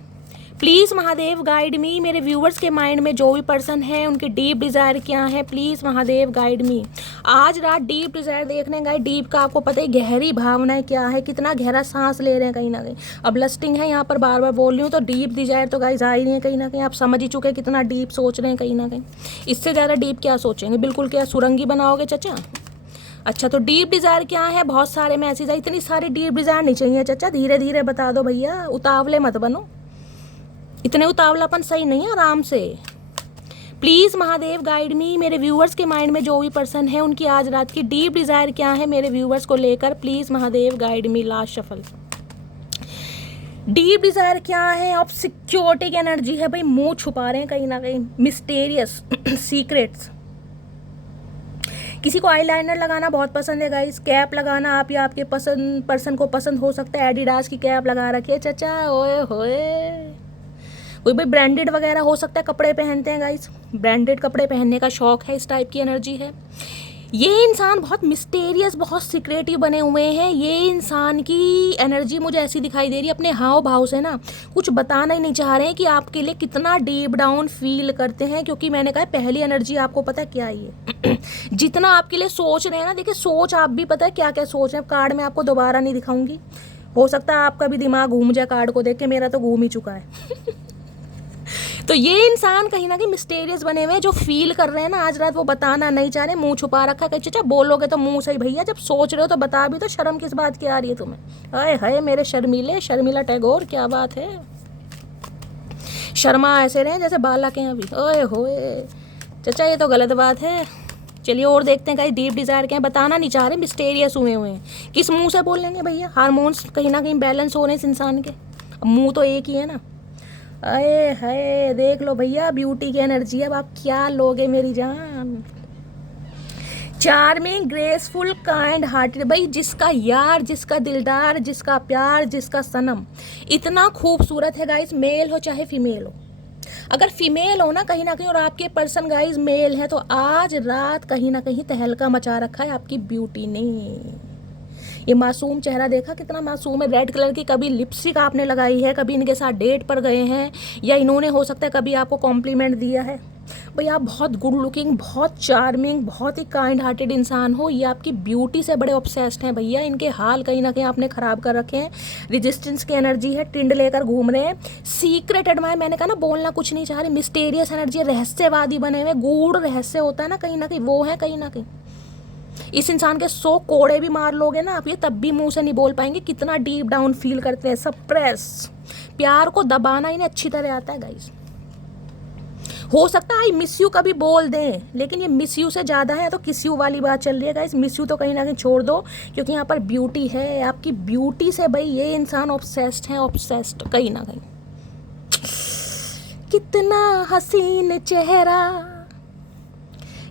प्लीज़ महादेव गाइड मी। मेरे व्यूवर्स के माइंड में जो भी पर्सन है उनकी डीप डिज़ायर क्या है, प्लीज़ महादेव गाइड मी। आज रात डीप डिज़ायर देखने गए। डीप का आपको पता है गहरी भावनाएं क्या है, कितना गहरा सांस ले रहे हैं कहीं ना कहीं। अब लस्टिंग है यहाँ पर बार बार बोल रही हूँ, तो डीप डिज़ायर तो गाइस आ ही नहीं है कहीं ना कहीं। आप समझ ही चुके हैं कितना डीप सोच रहे हैं कहीं ना कहीं। इससे ज़्यादा डीप क्या सोचेंगे, बिल्कुल क्या सुरंगी बनाओगे चचा। अच्छा तो डीप डिज़ायर क्या है, बहुत सारे मैसेज है। इतनी सारी डीप डिज़ायर नहीं चाहिए चचा, धीरे धीरे बता दो भैया, उतावले मत बनो। इतने उतावलापन सही नहीं है, आराम से। प्लीज़ महादेव गाइड मी। मेरे व्यूवर्स के माइंड में जो भी पर्सन है उनकी आज रात की डीप डिज़ायर क्या है मेरे व्यूवर्स को लेकर, please Mahadev guide me. Last shuffle. Deep desire क्या है, अब सिक्योरिटी की एनर्जी है भाई, मुंह छुपा रहे हैं कहीं ना कहीं, मिस्टीरियस सीक्रेट्स। किसी को आईलाइनर लगाना बहुत पसंद है गाइस, कैप लगाना आप या आपके पसंद पर्सन को पसंद हो सकता है। एडिडास की कैप लगा रखी है चचा, ओए होए। कोई भाई ब्रांडेड वगैरह हो सकता है, कपड़े पहनते हैं गाइस, ब्रांडेड कपड़े पहनने का शौक है, इस टाइप की एनर्जी है। ये इंसान बहुत मिस्टीरियस, बहुत सीक्रेटिव बने हुए हैं। ये इंसान की एनर्जी मुझे ऐसी दिखाई दे रही है, अपने हाव भाव से ना कुछ बताना ही नहीं चाह रहे हैं कि आपके लिए कितना डीप डाउन फील करते हैं। क्योंकि मैंने कहा पहली एनर्जी आपको पता है क्या है जितना आपके लिए सोच रहे हैं ना, देखिए सोच आप भी पता है क्या क्या सोच रहे हैं। कार्ड में आपको दोबारा नहीं दिखाऊंगी, हो सकता है आपका भी दिमाग घूम जाए कार्ड को देख के, मेरा तो घूम ही चुका है तो ये इंसान कहीं ना कहीं मिस्टीरियस बने हुए हैं, जो फील कर रहे हैं ना आज रात वो बताना नहीं चाह रहे, मुंह छुपा रखा है। चाचा बोलोगे तो मुंह सही भैया, जब सोच रहे हो तो बता भी, तो शर्म किस बात की आ रही है तुम्हें। हाय हाय मेरे शर्मीले, शर्मिला टैगोर, क्या बात है। शर्मा ऐसे रहे जैसे बालक हैं अभी, ओए होए चाचा, ये तो गलत बात है। चलिए और देखते हैं कहीं डीप डिज़ायर क्या है, बताना नहीं चाह रहे, मिस्टीरियस हुए हुए हैं। किस मुंह से बोल लेंगे भैया, हार्मोन्स कहीं ना कहीं बैलेंस हो रहे हैं इस इंसान के, मुंह तो एक ही है ना। अरे है देख लो भैया, ब्यूटी की एनर्जी। अब आप क्या लोगे मेरी जान। Charming, graceful, kind hearted. भाई जिसका यार, जिसका दिलदार, जिसका प्यार, जिसका सनम इतना खूबसूरत है गाइस, मेल हो चाहे फीमेल हो। अगर फीमेल हो ना कहीं ना कहीं और आपके पर्सन गाइस मेल है, तो आज रात कहीं ना कहीं तहलका मचा रखा है आपकी ब्यूटी ने। ये मासूम चेहरा देखा कितना मासूम है, रेड कलर की। कभी लिपस्टिक आपने लगाई है, कभी इनके साथ डेट पर गए हैं, या इन्होंने हो सकता है कभी आपको कॉम्प्लीमेंट दिया है। भाई आप बहुत गुड लुकिंग, बहुत चार्मिंग, बहुत ही काइंड हार्टेड इंसान हो। ये आपकी ब्यूटी से बड़े ऑब्सेस्ड हैं भैया। इनके हाल कहीं ना कहीं आपने ख़राब कर रखे हैं। रेजिस्टेंस की एनर्जी है, टिंड लेकर घूम रहे हैं। सीक्रेट एडमायर, मैंने कहा ना बोलना कुछ नहीं चाह रहे। मिस्टीरियस एनर्जी, रहस्यवादी बने हुए, गूढ़ रहस्य होता है ना कहीं वो है कहीं ना कहीं। इस इंसान के 100 कोड़े भी मार लोगे ना आप, ये तब भी मुंह से नहीं बोल पाएंगे कितना डीप डाउन फील करते हैं। सप्रेस, प्यार को दबाना इन्हें अच्छी तरह आता है गाइस। हो सकता है आई मिस यू कभी बोल दें, लेकिन ये मिस यू से ज़्यादा है तो किस यू वाली बात चल रही है गाइस। मिस यू तो कहीं ना कहीं छोड़ दो, क्योंकि यहाँ पर ब्यूटी है। आपकी ब्यूटी से भाई ये इंसान ऑब्सेस्ड है, ऑब्सेस्ड कहीं ना कहीं। कितना हसीन चेहरा,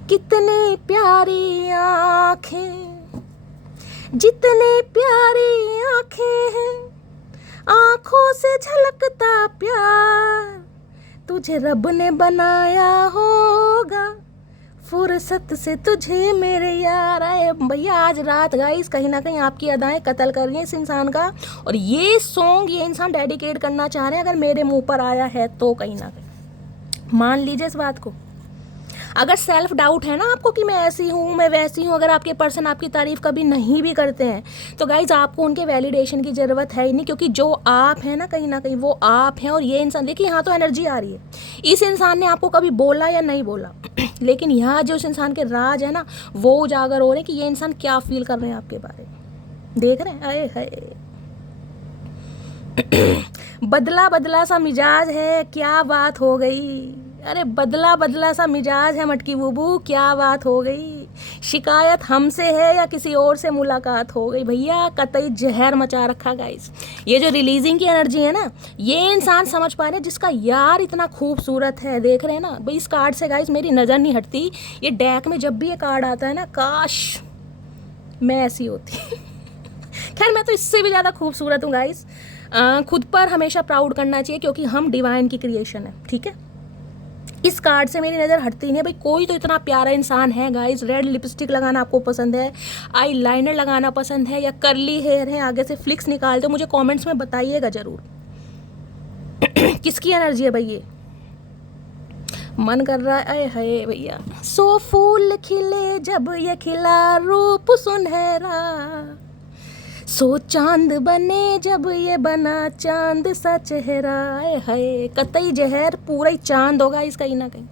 कितने प्यारी आँखें, जितने प्यारी आँखें हैं, आँखों से झलकता प्यार, तुझे रब ने बनाया होगा, फुर्सत से तुझे मेरे यार आए। भैया आज रात गाइस कहीं ना कहीं आपकी अदाएं कत्ल कर रही हैं इस इंसान का, और ये सॉन्ग ये इंसान डेडिकेट करना चाह रहे हैं। अगर मेरे मुंह पर आया है तो कहीं ना कहीं मान लीजिए इस बात को। अगर सेल्फ डाउट है ना आपको कि मैं ऐसी हूँ, मैं वैसी हूँ, अगर आपके पर्सन आपकी तारीफ कभी नहीं भी करते हैं, तो गाइज आपको उनके वैलिडेशन की ज़रूरत है ही नहीं, क्योंकि जो आप हैं ना कहीं वो आप हैं। और ये इंसान देखिए, यहाँ तो एनर्जी आ रही है, इस इंसान ने आपको कभी बोला या नहीं बोला लेकिन यहाँ जो इस इंसान के राज है ना वो उजागर हो रहे हैं कि ये इंसान क्या फील कर रहे हैं आपके बारे में। देख रहे हैं, अरे है बदला बदला सा मिजाज है, क्या बात हो गई। अरे बदला बदला सा मिजाज है मटकी बुबू, क्या बात हो गई। शिकायत हमसे है या किसी और से मुलाकात हो गई। भैया कतई जहर मचा रखा गाइस। ये जो रिलीजिंग की एनर्जी है ना, ये इंसान समझ पा रहे हैं जिसका यार इतना खूबसूरत है। देख रहे हैं ना भाई, इस कार्ड से गाइस मेरी नज़र नहीं हटती। ये डेक में जब भी ये कार्ड आता है ना, काश मैं ऐसी होती खैर मैं तो इससे भी ज़्यादा खूबसूरत हूँ गाइस। खुद पर हमेशा प्राउड करना चाहिए, क्योंकि हम डिवाइन की क्रिएशन है, ठीक है। इस कार्ड से मेरी नज़र हटती नहीं भाई। कोई तो इतना प्यारा इंसान है गाइस। रेड लिपस्टिक लगाना आपको पसंद है, आई लाइनर लगाना पसंद है, या कर्ली हेयर है, आगे से फ्लिक्स निकालते हो, मुझे कमेंट्स में बताइएगा ज़रूर। किसकी एनर्जी है भाई ये? मन कर रहा है हाय भैया, सो फूल खिले जब ये खिला रूप सुनहरा, सो चांद बने जब ये बना चांद सा चेहरा। है कतई जहर पूरा ही चांद होगा इसका कहीं ना कहीं।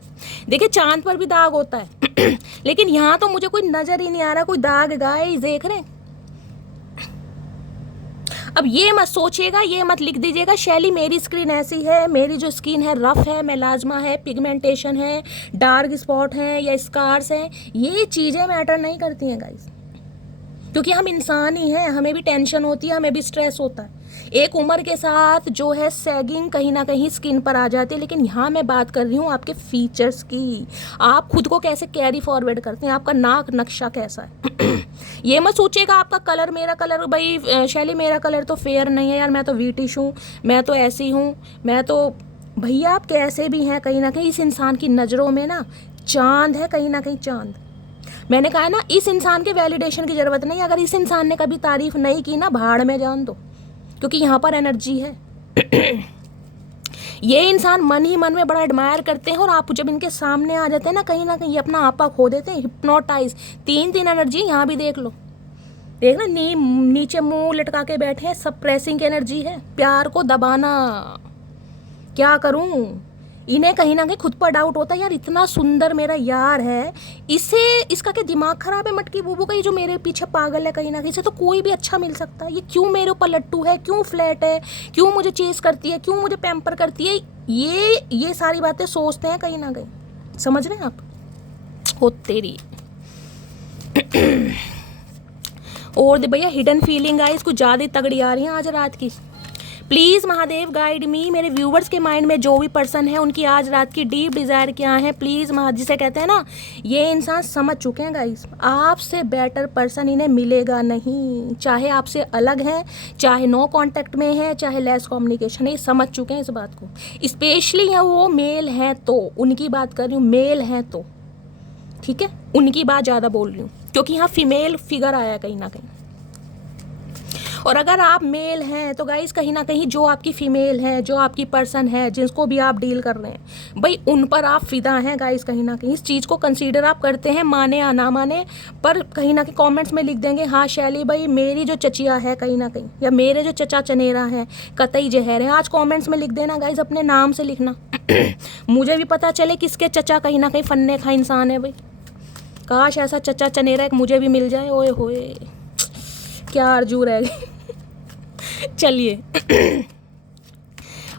देखिए चांद पर भी दाग होता है लेकिन यहाँ तो मुझे कोई नजर ही नहीं आ रहा कोई दाग। गाइस देख रहे हैं? अब ये मत सोचिएगा, ये मत लिख दीजिएगा शैली मेरी स्किन ऐसी है, मेरी जो स्किन है रफ है, मेलाज्मा है, पिगमेंटेशन है, डार्क स्पॉट है या स्कार्स हैं। ये चीज़ें मैटर नहीं करती हैं गाइस, क्योंकि हम इंसान ही हैं, हमें भी टेंशन होती है, हमें भी स्ट्रेस होता है। एक उम्र के साथ जो है सैगिंग कहीं ना कहीं स्किन पर आ जाती है। लेकिन यहाँ मैं बात कर रही हूँ आपके फीचर्स की, आप खुद को कैसे कैरी फॉरवर्ड करते हैं, आपका नाक नक्शा कैसा है। ये मत सोचिएगा आपका कलर, मेरा कलर भाई शैली मेरा कलर तो फेयर नहीं है यार, मैं तो व्हीटिश हूँ, मैं तो ऐसी हूँ, मैं तो। भैया आप कैसे भी हैं कहीं ना कहीं इस इंसान की नज़रों में ना चांद है, कहीं ना कहीं चांद। मैंने कहा ना इस इंसान के वैलिडेशन की ज़रूरत नहीं। अगर इस इंसान ने कभी तारीफ नहीं की ना, भाड़ में जान दो, क्योंकि यहाँ पर एनर्जी है। ये इंसान मन ही मन में बड़ा एडमायर करते हैं और आप जब इनके सामने आ जाते हैं ना कहीं अपना आपा खो देते हैं, हिप्नोटाइज। तीन एनर्जी यहाँ भी देख लो, देख ना नीचे मुंह लटका के बैठे हैं, सब प्रेसिंग की एनर्जी है, प्यार को दबाना। क्या करूं, इन्हें कहीं ना कहीं खुद पर डाउट होता है यार इतना सुंदर मेरा यार है, इसे इसका क्या दिमाग खराब है मटकी बूबू का, ये जो मेरे पीछे पागल है कहीं ना कहीं, इसे तो कोई भी अच्छा मिल सकता है, ये क्यों मेरे ऊपर लट्टू है, क्यों फ्लैट है, क्यों मुझे चेस करती है, क्यों मुझे पैम्पर करती है। ये सारी बातें सोचते हैं कहीं ना कहीं, समझ रहे हैं आप? हो तेरी और भैया हिडन फीलिंग आई कुछ ज़्यादा तगड़ी आ रही है आज रात की। प्लीज़ महादेव गाइड मी, मेरे व्यूवर्स के माइंड में जो भी पर्सन है उनकी आज रात की डीप डिज़ायर क्या है प्लीज़ जिसे कहते हैं ना, ये इंसान समझ चुके हैं गाइस, आपसे बेटर पर्सन इन्हें मिलेगा नहीं। चाहे आपसे अलग है, चाहे नो कांटेक्ट में है, चाहे लेस कम्युनिकेशन है, ये समझ चुके हैं इस बात को। स्पेशली वो मेल हैं तो, उनकी बात कर रही हूँ, मेल हैं तो ठीक है, उनकी बात ज़्यादा बोल रही हूँ क्योंकि यहाँ फीमेल फिगर आया कहीं ना कहीं। और अगर आप मेल हैं तो गाइस कहीं ना कहीं जो आपकी फीमेल है, जो आपकी पर्सन है, जिसको भी आप डील कर रहे हैं भाई, उन पर आप फिदा हैं गाइस। कहीं ना कहीं इस चीज़ को कंसीडर आप करते हैं, माने या ना माने, पर कहीं ना कहीं कमेंट्स में लिख देंगे हाँ शैली भाई मेरी जो चचिया है कहीं ना कहीं, या मेरे जो चचा चनेरा है कतई जहर है। आज कॉमेंट्स में लिख देना गाइस, अपने नाम से लिखना मुझे भी पता चले किसके चचा कहीं ना कहीं फन्ने खा इंसान है भाई। काश ऐसा चचा चनेरा एक मुझे भी मिल जाए, ओए होए क्या आरजू रह गई। चलिए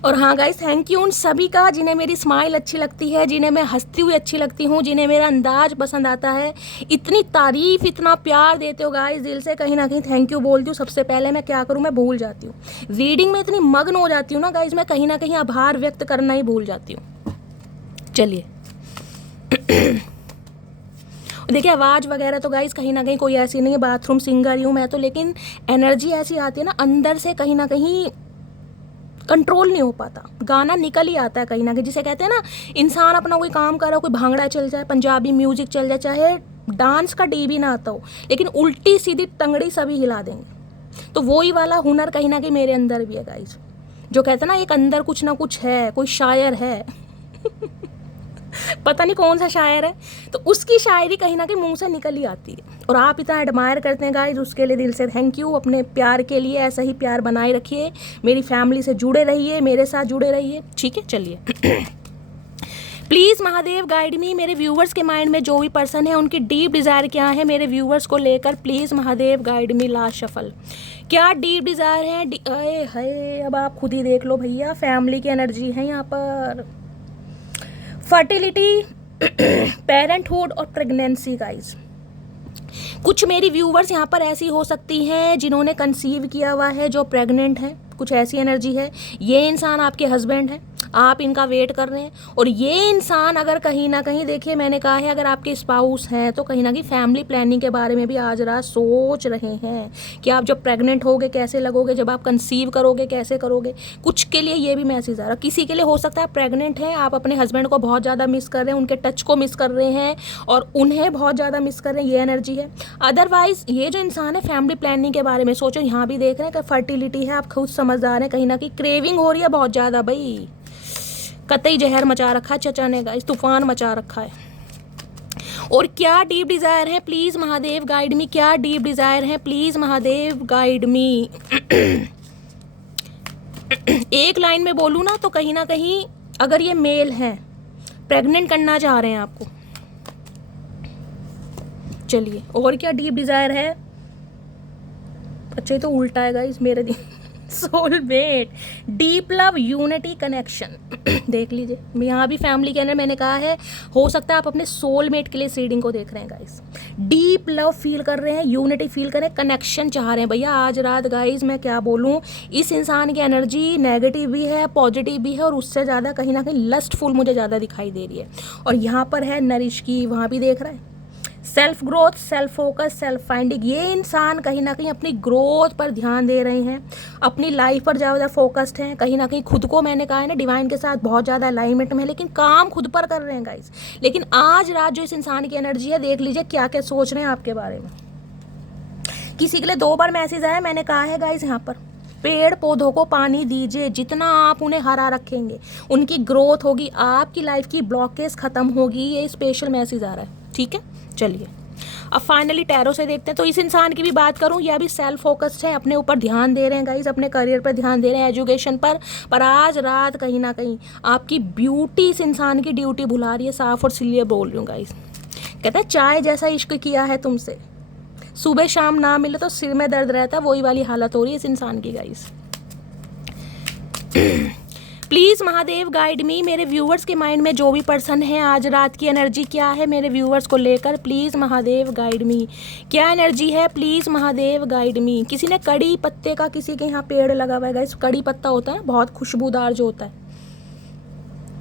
और हाँ गाइस, थैंक यू उन सभी का जिन्हें मेरी स्माइल अच्छी लगती है, जिन्हें मैं हंसती हुई अच्छी लगती हूँ, जिन्हें मेरा अंदाज पसंद आता है। इतनी तारीफ, इतना प्यार देते हो गाइस, दिल से कहीं ना कहीं थैंक यू बोलती हूँ। सबसे पहले मैं क्या करूँ, मैं भूल जाती हूँ, रीडिंग में इतनी मग्न हो जाती हूँ ना गाइस, मैं कहीं ना कहीं आभार व्यक्त करना ही भूल जाती हूँ। चलिए देखिए आवाज़ वगैरह तो गाइस कहीं ना कहीं कोई ऐसी नहीं है, बाथरूम सिंगर ही हूँ मैं तो, लेकिन एनर्जी ऐसी आती है ना अंदर से, कहीं ना कहीं कंट्रोल नहीं हो पाता, गाना निकल ही आता है कहीं ना कहीं। जिसे कहते हैं ना, इंसान अपना कोई काम कर रहा हो, कोई भांगड़ा चल जाए, पंजाबी म्यूजिक चल जाए, चाहे डांस का डी भी ना आता हो, लेकिन उल्टी सीधी टंगड़ी सभी हिला देंगे। तो वही वाला हुनर कहीं ना कहीं मेरे अंदर भी है गाइस, जो कहते हैं ना एक अंदर कुछ ना कुछ है, कोई शायर है पता नहीं कौन सा शायर है, तो उसकी शायरी कहीं ना कहीं मुंह से निकल ही आती है। और आप इतना एडमायर करते हैं गाइस, उसके लिए दिल से थैंक यू। अपने प्यार के लिए ऐसा ही प्यार बनाए रखिए, मेरी फैमिली से जुड़े रहिए, मेरे साथ जुड़े रहिए, ठीक है। चलिए प्लीज़ महादेव गाइड मी, मेरे व्यूवर्स के माइंड में जो भी पर्सन है उनकी डीप डिज़ायर क्या है मेरे व्यूवर्स को लेकर, please Mahadev guide me. Last shuffle क्या डीप डिज़ायर है, है अब आप खुद ही देख लो भैया, फैमिली की एनर्जी है यहाँ पर, फर्टिलिटी, पेरेंटहुड और प्रेगनेंसी गाइज। कुछ मेरी व्यूवर्स यहाँ पर ऐसी हो सकती हैं जिन्होंने कंसीव किया हुआ है, जो प्रेग्नेंट है, कुछ ऐसी एनर्जी है। ये इंसान आपके हस्बैंड है, आप इनका वेट कर रहे हैं। और ये इंसान अगर कहीं ना कहीं, देखिए मैंने कहा है, अगर आपके स्पाउस हैं तो कहीं ना कहीं फैमिली प्लानिंग के बारे में भी आज रात सोच रहे हैं कि आप जब प्रेग्नेंट होगे कैसे लगोगे, जब आप कंसीव करोगे कैसे करोगे। कुछ के लिए ये भी मैसेज आ रहा, किसी के लिए हो सकता है प्रेग्नेंट हैं, आप अपने हस्बैंड को बहुत ज़्यादा मिस कर रहे हैं, उनके टच को मिस कर रहे हैं और उन्हें बहुत ज़्यादा मिस कर रहे हैं, ये एनर्जी है। अदरवाइज ये जो इंसान है फैमिली प्लानिंग के बारे में सोचो, यहाँ भी देख रहे हैं कि फर्टिलिटी है, आप खुद समझदार हैं, कहीं ना कहीं क्रेविंग हो रही है बहुत ज़्यादा। भाई कतई जहर मचा रखा है चचा ने, इस तूफान मचा रखा है। और क्या डीप डिज़ायर है प्लीज़ महादेव गाइड मी, क्या डीप डिज़ायर है प्लीज़ महादेव गाइड मी। एक लाइन में बोलूँ ना तो कहीं ना कहीं अगर ये मेल हैं, प्रेग्नेंट करना चाह रहे हैं आपको, चलिए और क्या डीप डिज़ायर है। अच्छा ये तो उल्टा है गाइस मेरे दिन। Soulmate, deep love, unity, connection. देख लीजिए यहाँ भी फैमिली के अंदर मैंने कहा है, हो सकता है आप अपने सोलमेट के लिए इस रीडिंग को देख रहे हैं गाइस। डीप लव फील कर रहे हैं, यूनिटी फील कर रहे हैं, कनेक्शन चाह रहे हैं। भैया आज रात गाइस मैं क्या बोलूँ, इस इंसान की एनर्जी नेगेटिव भी है पॉजिटिव भी है, और उससे ज़्यादा कहीं ना कहीं लस्टफुल मुझे ज़्यादा दिखाई दे रही है। और यहाँ पर है नरिश की, वहाँ भी देख रहा है self growth, self focus, self finding. ये इंसान कहीं ना कहीं अपनी ग्रोथ पर ध्यान दे रहे हैं, अपनी लाइफ पर ज़्यादा फोकस्ड हैं, कहीं ना कहीं खुद को, मैंने कहा है ना, डिवाइन के साथ बहुत ज़्यादा अलाइनमेंट में है, लेकिन काम खुद पर कर रहे हैं गाइस। लेकिन आज रात जो इस इंसान की एनर्जी है, देख लीजिए क्या क्या सोच रहे हैं आपके बारे में। किसी के लिए 2 बार मैसेज आया, मैंने कहा है गाइस यहाँ पर पेड़ पौधों को पानी दीजिए, जितना आप उन्हें हरा रखेंगे उनकी ग्रोथ होगी, आपकी लाइफ की ब्लॉकेज खत्म होगी। ये स्पेशल मैसेज आ रहा है, ठीक है। चलिए अब फाइनली टैरो से देखते हैं। तो इस इंसान की भी बात करूं, यह भी सेल्फ फोकस्ड है, अपने ऊपर ध्यान दे रहे हैं गाइस, अपने करियर पर ध्यान दे रहे हैं, एजुकेशन पर आज रात कहीं ना कहीं आपकी ब्यूटी इस इंसान की ड्यूटी भुला रही है। साफ और सिलियर बोल रही हूँ गाइस। कहता है चाय जैसा इश्क किया है तुमसे, सुबह शाम ना मिले तो सिर में दर्द रहता है, वही वाली हालत हो रही है इस इंसान की गाइस। प्लीज़ महादेव गाइड मी, मेरे व्यूवर्स के माइंड में जो भी पर्सन है आज रात की एनर्जी क्या है मेरे व्यूवर्स को लेकर, प्लीज़ महादेव गाइड मी, क्या एनर्जी है प्लीज़ महादेव गाइड मी। किसी ने कड़ी पत्ते का, किसी के यहाँ पेड़ लगा हुआ है गाइस, कड़ी पत्ता होता है बहुत खुशबूदार जो होता है,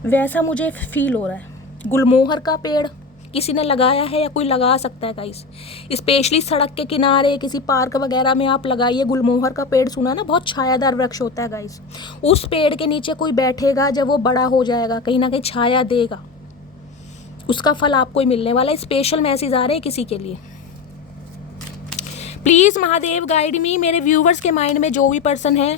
वैसा मुझे फील हो रहा है। गुलमोहर का पेड़ किसी ने लगाया है या कोई लगा सकता है गाइस, स्पेशली सड़क के किनारे किसी पार्क वगैरह में आप लगाइए गुलमोहर का पेड़। सुना ना बहुत छायादार वृक्ष होता है गाइस, उस पेड़ के नीचे कोई बैठेगा, जब वो बड़ा हो जाएगा कहीं ना कहीं छाया देगा, उसका फल आपको ही मिलने वाला है। स्पेशल मैसेज आ रहे हैं किसी के लिए। प्लीज़ महादेव गाइड मी, मेरे व्यूवर्स के माइंड में जो भी पर्सन है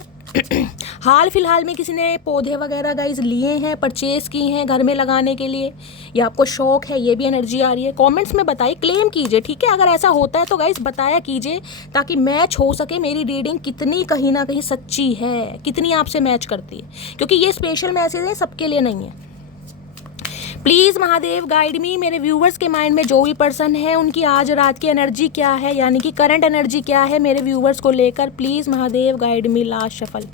हाल फिलहाल में किसी ने पौधे वगैरह गाइस लिए हैं, परचेज किए हैं घर में लगाने के लिए, या आपको शौक है, ये भी एनर्जी आ रही है। कमेंट्स में बताइए, क्लेम कीजिए, ठीक है। अगर ऐसा होता है तो गाइस बताया कीजिए, ताकि मैच हो सके मेरी रीडिंग कितनी कहीं ना कहीं सच्ची है, कितनी आपसे मैच करती है, क्योंकि ये स्पेशल मैसेज है, सबके लिए नहीं है। प्लीज़ महादेव गाइड मी, मेरे व्यूवर्स के माइंड में जो भी पर्सन है उनकी आज रात की एनर्जी क्या है, यानी कि करंट एनर्जी क्या है मेरे व्यूवर्स को लेकर। Please Mahadev guide me. Last shuffle,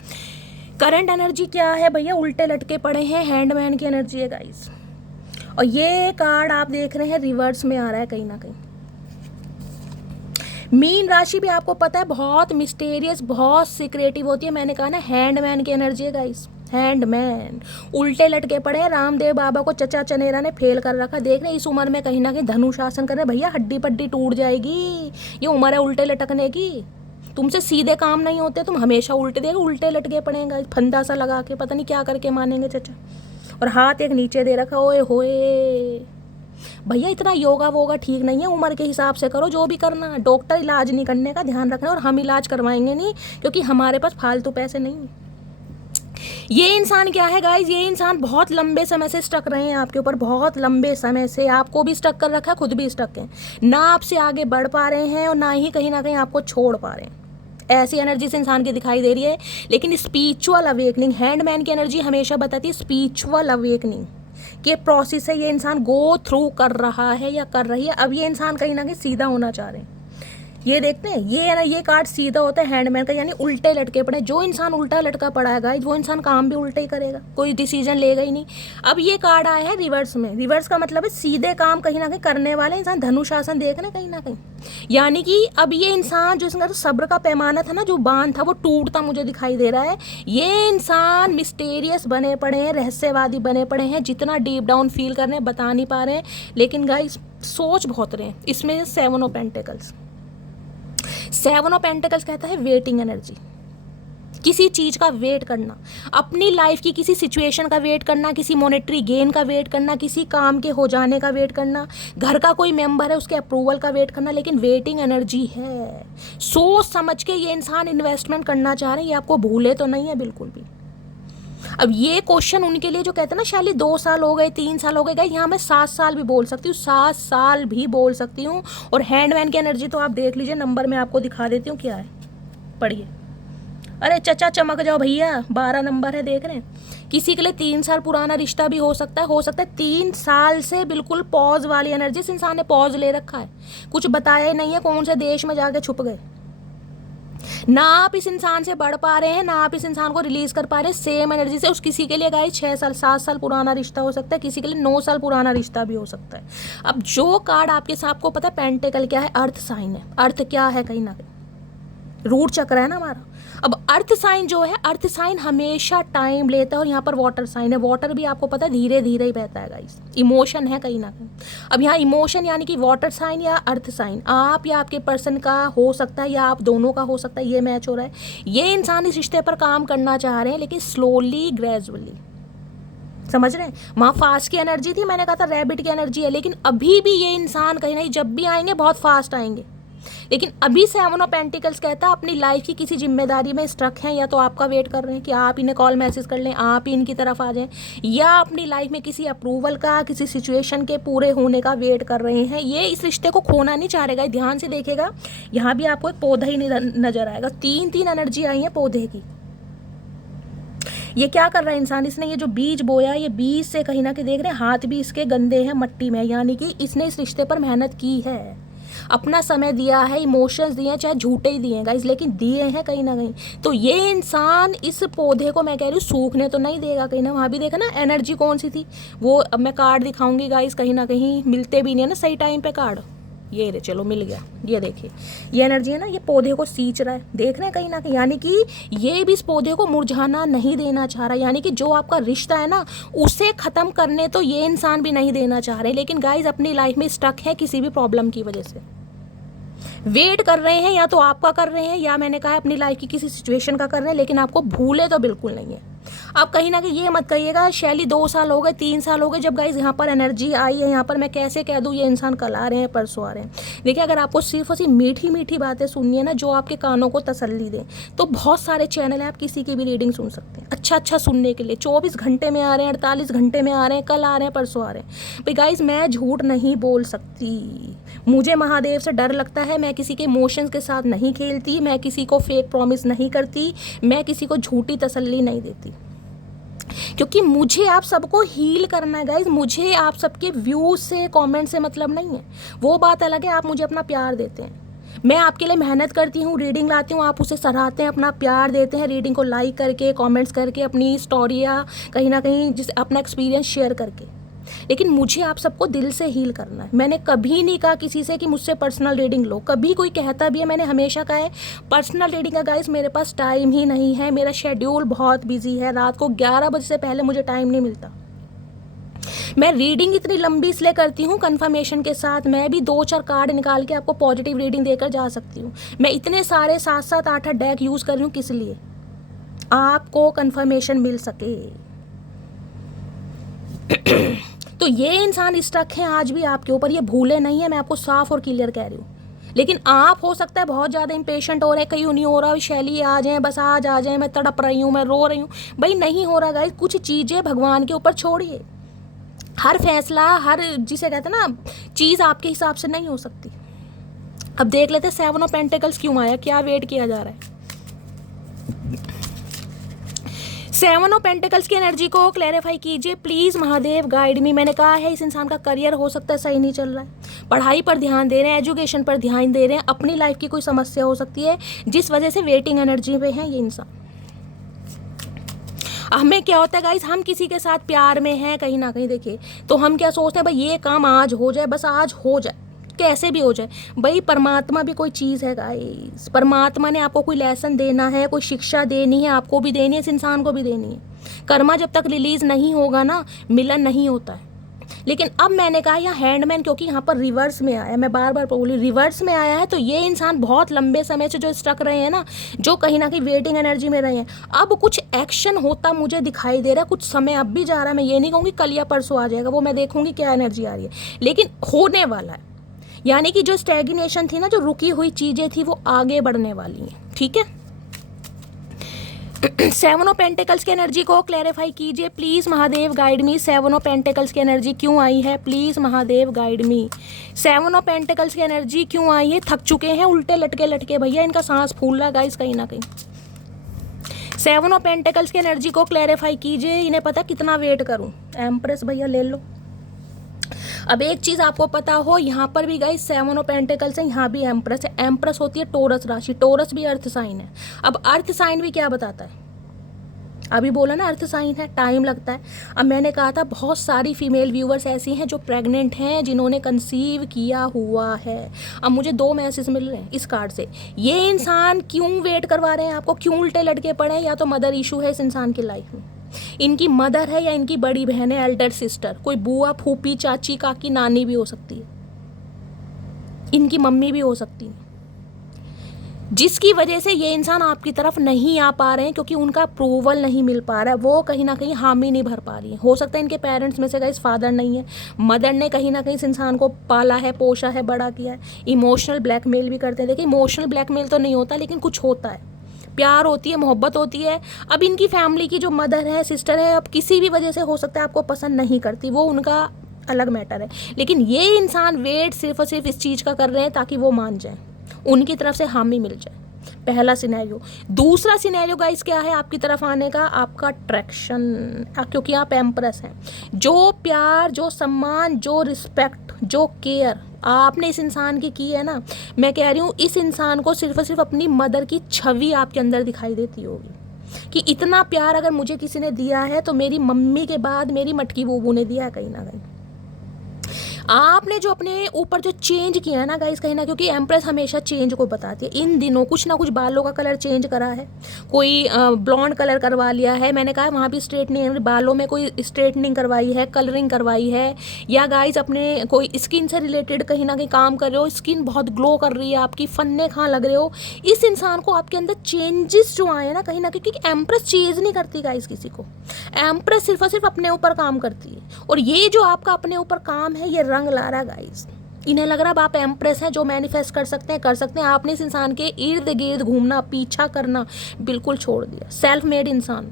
current energy क्या है भैया, उल्टे लटके पड़े हैं, हैंडमैन की एनर्जी है गाइस। और ये कार्ड आप देख रहे हैं रिवर्स में आ रहा है कहीं ना कहीं। मीन राशि भी आपको पता है बहुत मिस्टेरियस, बहुत सीक्रेटिव होती है। मैंने कहा ना हैंडमैन की एनर्जी है गाइस, हैंडमैन उल्टे लटके पड़े हैं। रामदेव बाबा को चचा चनेरा ने फेल कर रखा। देख रहे इस उम्र में कहीं ना कहीं धनुशासन कर रहे हैं। भैया हड्डी पड्डी टूट जाएगी, ये उम्र है उल्टे लटकने की। तुमसे सीधे काम नहीं होते, तुम हमेशा उल्टे देगा, उल्टे लटके पड़ेगा फंदा सा लगा के, पता नहीं क्या करके मानेंगे चचा। और हाथ एक नीचे दे रखा, ओए होए भैया इतना योगा वोगा ठीक नहीं है, उम्र के हिसाब से करो जो भी करना। डॉक्टर इलाज नहीं करने का ध्यान रखना, और हम इलाज करवाएंगे नहीं क्योंकि हमारे पास फालतू पैसे नहीं। ये इंसान क्या है गाइज, ये इंसान बहुत लंबे समय से स्टक रहे हैं आपके ऊपर, बहुत लंबे समय से आपको भी स्टक कर रखा है, खुद भी स्टक हैं, ना आपसे आगे बढ़ पा रहे हैं और ना ही कहीं ना कहीं आपको छोड़ पा रहे हैं। ऐसी एनर्जी से इंसान की दिखाई दे रही है। लेकिन स्पिरिचुअल अवेकनिंग, हैंडमैन की एनर्जी हमेशा बताती है स्पिरिचुअल अवेकनिंग के प्रोसेस है ये इंसान गो थ्रू कर रहा है या कर रही है। अब ये इंसान कहीं ना कहीं सीधा होना चाह रहे हैं, ये देखते हैं, ये है ना, ये कार्ड सीधा होता है हैंडमैन का, यानी उल्टे लटके पड़े। जो इंसान उल्टा लटका पड़ा है गाइस, वो इंसान काम भी उल्टे ही करेगा, कोई डिसीजन लेगा ही नहीं। अब ये कार्ड आया है रिवर्स में। रिवर्स का मतलब है सीधे काम कहीं ना कहीं करने वाले इंसान, धनुशासन देख रहे हैं कहीं ना कहीं। यानी कि अब ये इंसान जो इसका सब्र का पैमाना था ना, जो बांध था, वो टूटता मुझे दिखाई दे रहा है। ये इंसान मिस्टीरियस बने पड़े हैं, रहस्यवादी बने पड़े हैं, जितना डीप डाउन फील कर रहे हैं बता नहीं पा रहे हैं, लेकिन गाइस सोच बहुत रहे हैं। इसमें 7 ऑफ पेंटिकल्स, 7 ऑफ पेंटिकल्स कहता है वेटिंग एनर्जी, किसी चीज का वेट करना, अपनी लाइफ की किसी सिचुएशन का वेट करना, किसी मॉनेटरी गेन का वेट करना, किसी काम के हो जाने का वेट करना, घर का कोई मेंबर है उसके अप्रूवल का वेट करना, लेकिन वेटिंग एनर्जी है। सोच समझ के ये इंसान इन्वेस्टमेंट करना चाह रहे हैं, ये आपको भूले तो नहीं है बिल्कुल भी। अब ये क्वेश्चन उनके लिए जो कहते हैं ना शैली 2 साल हो गए, 3 साल हो गए, यहाँ मैं 7 साल भी बोल सकती हूँ, 7 साल भी बोल सकती हूँ। और हैंडमैन की एनर्जी तो आप देख लीजिए, नंबर मैं आपको दिखा देती हूँ क्या है, पढ़िए। अरे चचा चमक जाओ भैया, 12 नंबर है, देख रहे हैं। किसी के लिए 3 साल पुराना रिश्ता भी हो सकता है 3 साल से बिल्कुल पॉज वाली एनर्जी। इस इंसान ने पॉज ले रखा है, कुछ बताया ही नहीं है, कौन से देश में जाके छुप गए। ना आप इस इंसान से बढ़ पा रहे हैं, ना आप इस इंसान को रिलीज कर पा रहे हैं सेम एनर्जी से। उस किसी के लिए गाइस 6 साल 7 साल पुराना रिश्ता हो सकता है, किसी के लिए 9 साल पुराना रिश्ता भी हो सकता है। अब जो कार्ड आपके साथ, आपको पता है पेंटिकल क्या है, अर्थ साइन है। अर्थ क्या है, कहीं ना कहीं रूट चक्र है ना हमारा। अब अर्थ साइन जो है, अर्थ साइन हमेशा टाइम लेता है, और यहाँ पर वाटर साइन है। वाटर भी आपको पता है धीरे धीरे ही बहता है गाइस, इमोशन है कहीं ना कहीं। अब यहाँ इमोशन यानी कि वाटर साइन या अर्थ साइन, आप या आपके पर्सन का हो सकता है, या आप दोनों का हो सकता है, ये मैच हो रहा है। ये इंसान इस रिश्ते पर काम करना चाह रहे हैं, लेकिन स्लोली ग्रेजुअली, समझ रहे हैं। वहाँ फास्ट की एनर्जी थी, मैंने कहा था रैबिट की एनर्जी है, लेकिन अभी भी ये इंसान कहीं नहीं, जब भी आएंगे बहुत फास्ट आएंगे। लेकिन अभी 7 ऑफ पेंटिकल्स कहता है अपनी लाइफ की किसी जिम्मेदारी में स्ट्रक हैं, या तो आपका वेट कर रहे हैं कि आप इन्हें कॉल मैसेज कर लें, आप ही इनकी तरफ आ जाएं, या अपनी लाइफ में किसी अप्रूवल का, किसी सिचुएशन के पूरे होने का वेट कर रहे हैं। ये इस रिश्ते को खोना नहीं चाह रहेगा। ध्यान से देखेगा, यहाँ भी आपको एक पौधा ही नजर आएगा, 3 एनर्जी आई है पौधे की। ये क्या कर रहा है इंसान, इसने ये जो बीज बोया, ये बीज से कहीं ना कहीं देख रहे हैं हाथ भी इसके गंदे हैं मट्टी में, यानी कि इसने इस रिश्ते पर मेहनत की है, अपना समय दिया है, इमोशंस दिए हैं, चाहे झूठे ही दिए हैं गाइस, लेकिन दिए हैं कहीं ना कहीं। तो ये इंसान इस पौधे को, मैं कह रही हूँ, सूखने तो नहीं देगा कहीं ना। वहाँ भी देखा ना एनर्जी कौन सी थी, वो अब मैं कार्ड दिखाऊंगी गाइस, कहीं ना कहीं मिलते भी नहीं है ना सही टाइम पे कार्ड। ये रे, चलो मिल गया, ये देखिए, ये एनर्जी है ना, ये पौधे को सींच रहा है, देख रहे हैं कहीं ना कहीं, यानी कि ये भी इस पौधे को मुरझाना नहीं देना चाह रहा। यानी कि जो आपका रिश्ता है ना, उसे खत्म करने तो ये इंसान भी नहीं देना चाह रहे, लेकिन गाइस अपनी लाइफ में स्टक है किसी भी प्रॉब्लम की वजह से, वेट कर रहे हैं, या तो आपका कर रहे हैं, या मैंने कहा अपनी लाइफ की किसी सिचुएशन का कर रहे हैं, लेकिन आपको भूले तो बिल्कुल नहीं है। आप कहीं ना कहीं ये मत कहिएगा शैली 2 साल हो गए, 3 साल हो गए, जब गाइस यहाँ पर एनर्जी आई है, यहाँ पर मैं कैसे कह दूँ ये इंसान कल आ रहे हैं, परसों आ रहे हैं। देखिए, अगर आपको सिर्फ और सिर्फ मीठी मीठी बातें सुननी है ना, जो आपके कानों को तसल्ली दें, तो बहुत सारे चैनल है, आप किसी की भी रीडिंग सुन सकते हैं अच्छा सुनने के लिए। 24 घंटे में आ रहे हैं, 48 घंटे में आ रहे हैं, कल आ रहे हैं, परसों आ रहे हैं। भाई गाइस, मैं झूठ नहीं बोल सकती, मुझे महादेव से डर लगता है, मैं किसी के इमोशंस के साथ नहीं खेलती, मैं किसी को फेक प्रॉमिस नहीं करती, मैं किसी को झूठी तसल्ली नहीं देती, क्योंकि मुझे आप सबको हील करना है गाइज। मुझे आप सबके व्यूज से, कमेंट से मतलब नहीं है, वो बात अलग है। आप मुझे अपना प्यार देते हैं, मैं आपके लिए मेहनत करती हूँ, रीडिंग लाती हूँ, आप उसे सराहते हैं, अपना प्यार देते हैं, रीडिंग को लाइक करके, कमेंट्स करके, अपनी स्टोरी या कहीं ना कहीं जिस अपना एक्सपीरियंस शेयर करके। लेकिन मुझे आप सबको दिल से हील करना है। मैंने कभी नहीं कहा किसी से कि मुझसे पर्सनल रीडिंग लो, कभी कोई कहता भी है, मैंने हमेशा कहा है पर्सनल रीडिंग का गाइस मेरे पास टाइम ही नहीं है, मेरा शेड्यूल बहुत बिजी है, रात को 11 बजे से पहले मुझे टाइम नहीं मिलता। मैं रीडिंग इतनी लंबी इसलिए करती हूँ कंफर्मेशन के साथ, मैं भी 2-4 कार्ड निकाल के आपको पॉजिटिव रीडिंग देकर जा सकती हूँ। मैं इतने सारे 7-7 8-8 डेक यूज़ कर रही हूँ, किस लिए? आपको कंफर्मेशन मिल सके। तो ये इंसान स्टक है आज भी आपके ऊपर, ये भूले नहीं है, मैं आपको साफ और क्लियर कह रही हूँ। लेकिन आप हो सकता है बहुत ज़्यादा इम्पेशेंट हो रहे हैं, कहीं नहीं हो रहा, शैली आ जाए, बस आज आ जाए, मैं तड़प रही हूँ, मैं रो रही हूँ। भाई नहीं हो रहा गाइस, कुछ चीज़ें भगवान के ऊपर छोड़िए। हर फैसला, हर जिसे कहते हैं ना चीज़ आपके हिसाब से नहीं हो सकती। अब देख लेते 7 ऑफ पेंटिकल्स क्यों आया, क्या वेट किया जा रहा है। सेवन ऑफ पेंटिकल्स की एनर्जी को क्लैरिफाई कीजिए प्लीज़ महादेव, गाइड मी। मैंने कहा है इस इंसान का करियर हो सकता है सही नहीं चल रहा है, पढ़ाई पर ध्यान दे रहे हैं, एजुकेशन पर ध्यान दे रहे हैं, अपनी लाइफ की कोई समस्या हो सकती है जिस वजह से वेटिंग एनर्जी पे है ये इंसान। हमें क्या होता है गाइस, हम किसी के साथ प्यार में हैं कहीं ना कहीं, देखिए तो हम क्या सोचते हैं, भाई ये काम आज हो जाए, बस आज हो जाए, कैसे भी हो जाए। भाई परमात्मा भी कोई चीज़ है गाइस, परमात्मा ने आपको कोई लेसन देना है, कोई शिक्षा देनी है, आपको भी देनी है, इस इंसान को भी देनी है। कर्मा जब तक रिलीज नहीं होगा ना, मिलन नहीं होता है। लेकिन अब मैंने कहा यहाँ हैंडमैन, क्योंकि यहाँ पर रिवर्स में आया, मैं बार बार बोली रिवर्स में आया है, तो ये इंसान बहुत लंबे समय से जो स्टक रहे हैं ना, जो कहीं ना कहीं वेटिंग एनर्जी में रहे हैं, अब कुछ एक्शन होता मुझे दिखाई दे रहा है। कुछ समय अब भी जा रहा है, मैं ये नहीं कहूँगी कल या परसों आ जाएगा, वो मैं देखूंगी क्या एनर्जी आ रही है, लेकिन होने वाला है। यानी कि जो स्टैग्नेशन थी ना, जो रुकी हुई चीज़ें थी, वो आगे बढ़ने वाली हैं। ठीक है, सेवन ऑफ पेंटिकल्स की एनर्जी को क्लैरिफाई कीजिए please Mahadev, guide me. Seven of pentacles की एनर्जी क्यों आई है, please Mahadev guide me. Seven of pentacles की एनर्जी क्यों आई है, थक चुके हैं उल्टे लटके लटके भैया, इनका सांस फूल रहा है गाइस कहीं ना कहीं। सेवन ऑफ पेंटिकल्स की एनर्जी को क्लैरिफाई कीजिए, इन्हें पता कितना वेट करूं। एम्प्रेस भैया ले लो। अब एक चीज़ आपको पता हो, यहाँ पर भी गाइस सेवन ऑफ पेंटिकल्स है, यहाँ भी एम्प्रेस है। एम्प्रेस होती है टोरस राशि, टोरस भी अर्थ साइन है। अब अर्थ साइन भी क्या बताता है, अभी बोला ना अर्थ साइन है, टाइम लगता है। अब मैंने कहा था बहुत सारी फीमेल व्यूवर्स ऐसी हैं जो प्रेग्नेंट हैं, जिन्होंने कंसीव किया हुआ है। अब मुझे 2 मैसेज मिल रहे हैं इस कार्ड से। ये इंसान क्यों वेट करवा रहे हैं आपको, क्यों उल्टे लटके पड़े हैं, या तो मदर इशू है इस इंसान की लाइफ में, इनकी मदर है या इनकी बड़ी बहन है, एल्डर सिस्टर, कोई बुआ फूफी चाची काकी नानी भी हो सकती है, इनकी मम्मी भी हो सकती है, जिसकी वजह से ये इंसान आपकी तरफ नहीं आ पा रहे हैं, क्योंकि उनका अप्रूवल नहीं मिल पा रहा है, वो कहीं ना कहीं हामी नहीं भर पा रही है। हो सकता है इनके पेरेंट्स में से गाइस फादर नहीं है, मदर ने कहीं ना कहीं इस इंसान को पाला है, पोषा है, बड़ा किया है। इमोशनल ब्लैकमेल भी करते हैं। देखिए इमोशनल ब्लैकमेल तो नहीं होता, लेकिन कुछ होता है, प्यार होती है, मोहब्बत होती है। अब इनकी फैमिली की जो मदर है, सिस्टर है, अब किसी भी वजह से हो सकता है आपको पसंद नहीं करती, वो उनका अलग मैटर है। लेकिन ये इंसान वेट सिर्फ और सिर्फ इस चीज़ का कर रहे हैं ताकि वो मान जाए, उनकी तरफ से हामी मिल जाए। पहला सिनेरियो। दूसरा सिनेरियो गाइस क्या है आपकी तरफ आने का, आपका अट्रैक्शन, क्योंकि आप एम्प्रेस हैं। जो प्यार, जो सम्मान, जो रिस्पेक्ट, जो केयर आपने इस इंसान की है ना, मैं कह रही हूँ इस इंसान को सिर्फ और सिर्फ अपनी मदर की छवि आपके अंदर दिखाई देती होगी कि इतना प्यार अगर मुझे किसी ने दिया है तो मेरी मम्मी के बाद मेरी मटकी बूबू ने दिया है कहीं ना कहीं। आपने जो अपने ऊपर जो चेंज किया है ना गाइस कहीं ना, क्योंकि एम्प्रेस हमेशा चेंज को बताती है। इन दिनों कुछ ना कुछ बालों का कलर चेंज करा है, कोई ब्लॉन्ड कलर करवा लिया है, मैंने कहा वहाँ भी स्ट्रेटनिंग, बालों में कोई स्ट्रेटनिंग करवाई है, कलरिंग करवाई है, या गाइस अपने कोई स्किन से रिलेटेड कहीं ना कहीं काम कर रहे हो, स्किन बहुत ग्लो कर रही है आपकी, फन्ने खां लग रहे हो। इस इंसान को आपके अंदर चेंजेस जो आए ना कहीं ना कहीं, क्योंकि एम्प्रेस चेंज नहीं करती गाइस किसी को, एम्प्रेस सिर्फ और सिर्फ अपने ऊपर काम करती है। और ये जो आपका अपने ऊपर काम है ये रंग ला रहा है गाइस। इन्हें लग रहा है आप एम्प्रेस हैं, जो मैनिफेस्ट कर सकते हैं कर सकते हैं। आपने इस इंसान के इर्द गिर्द घूमना, पीछा करना बिल्कुल छोड़ दिया। सेल्फ मेड इंसान,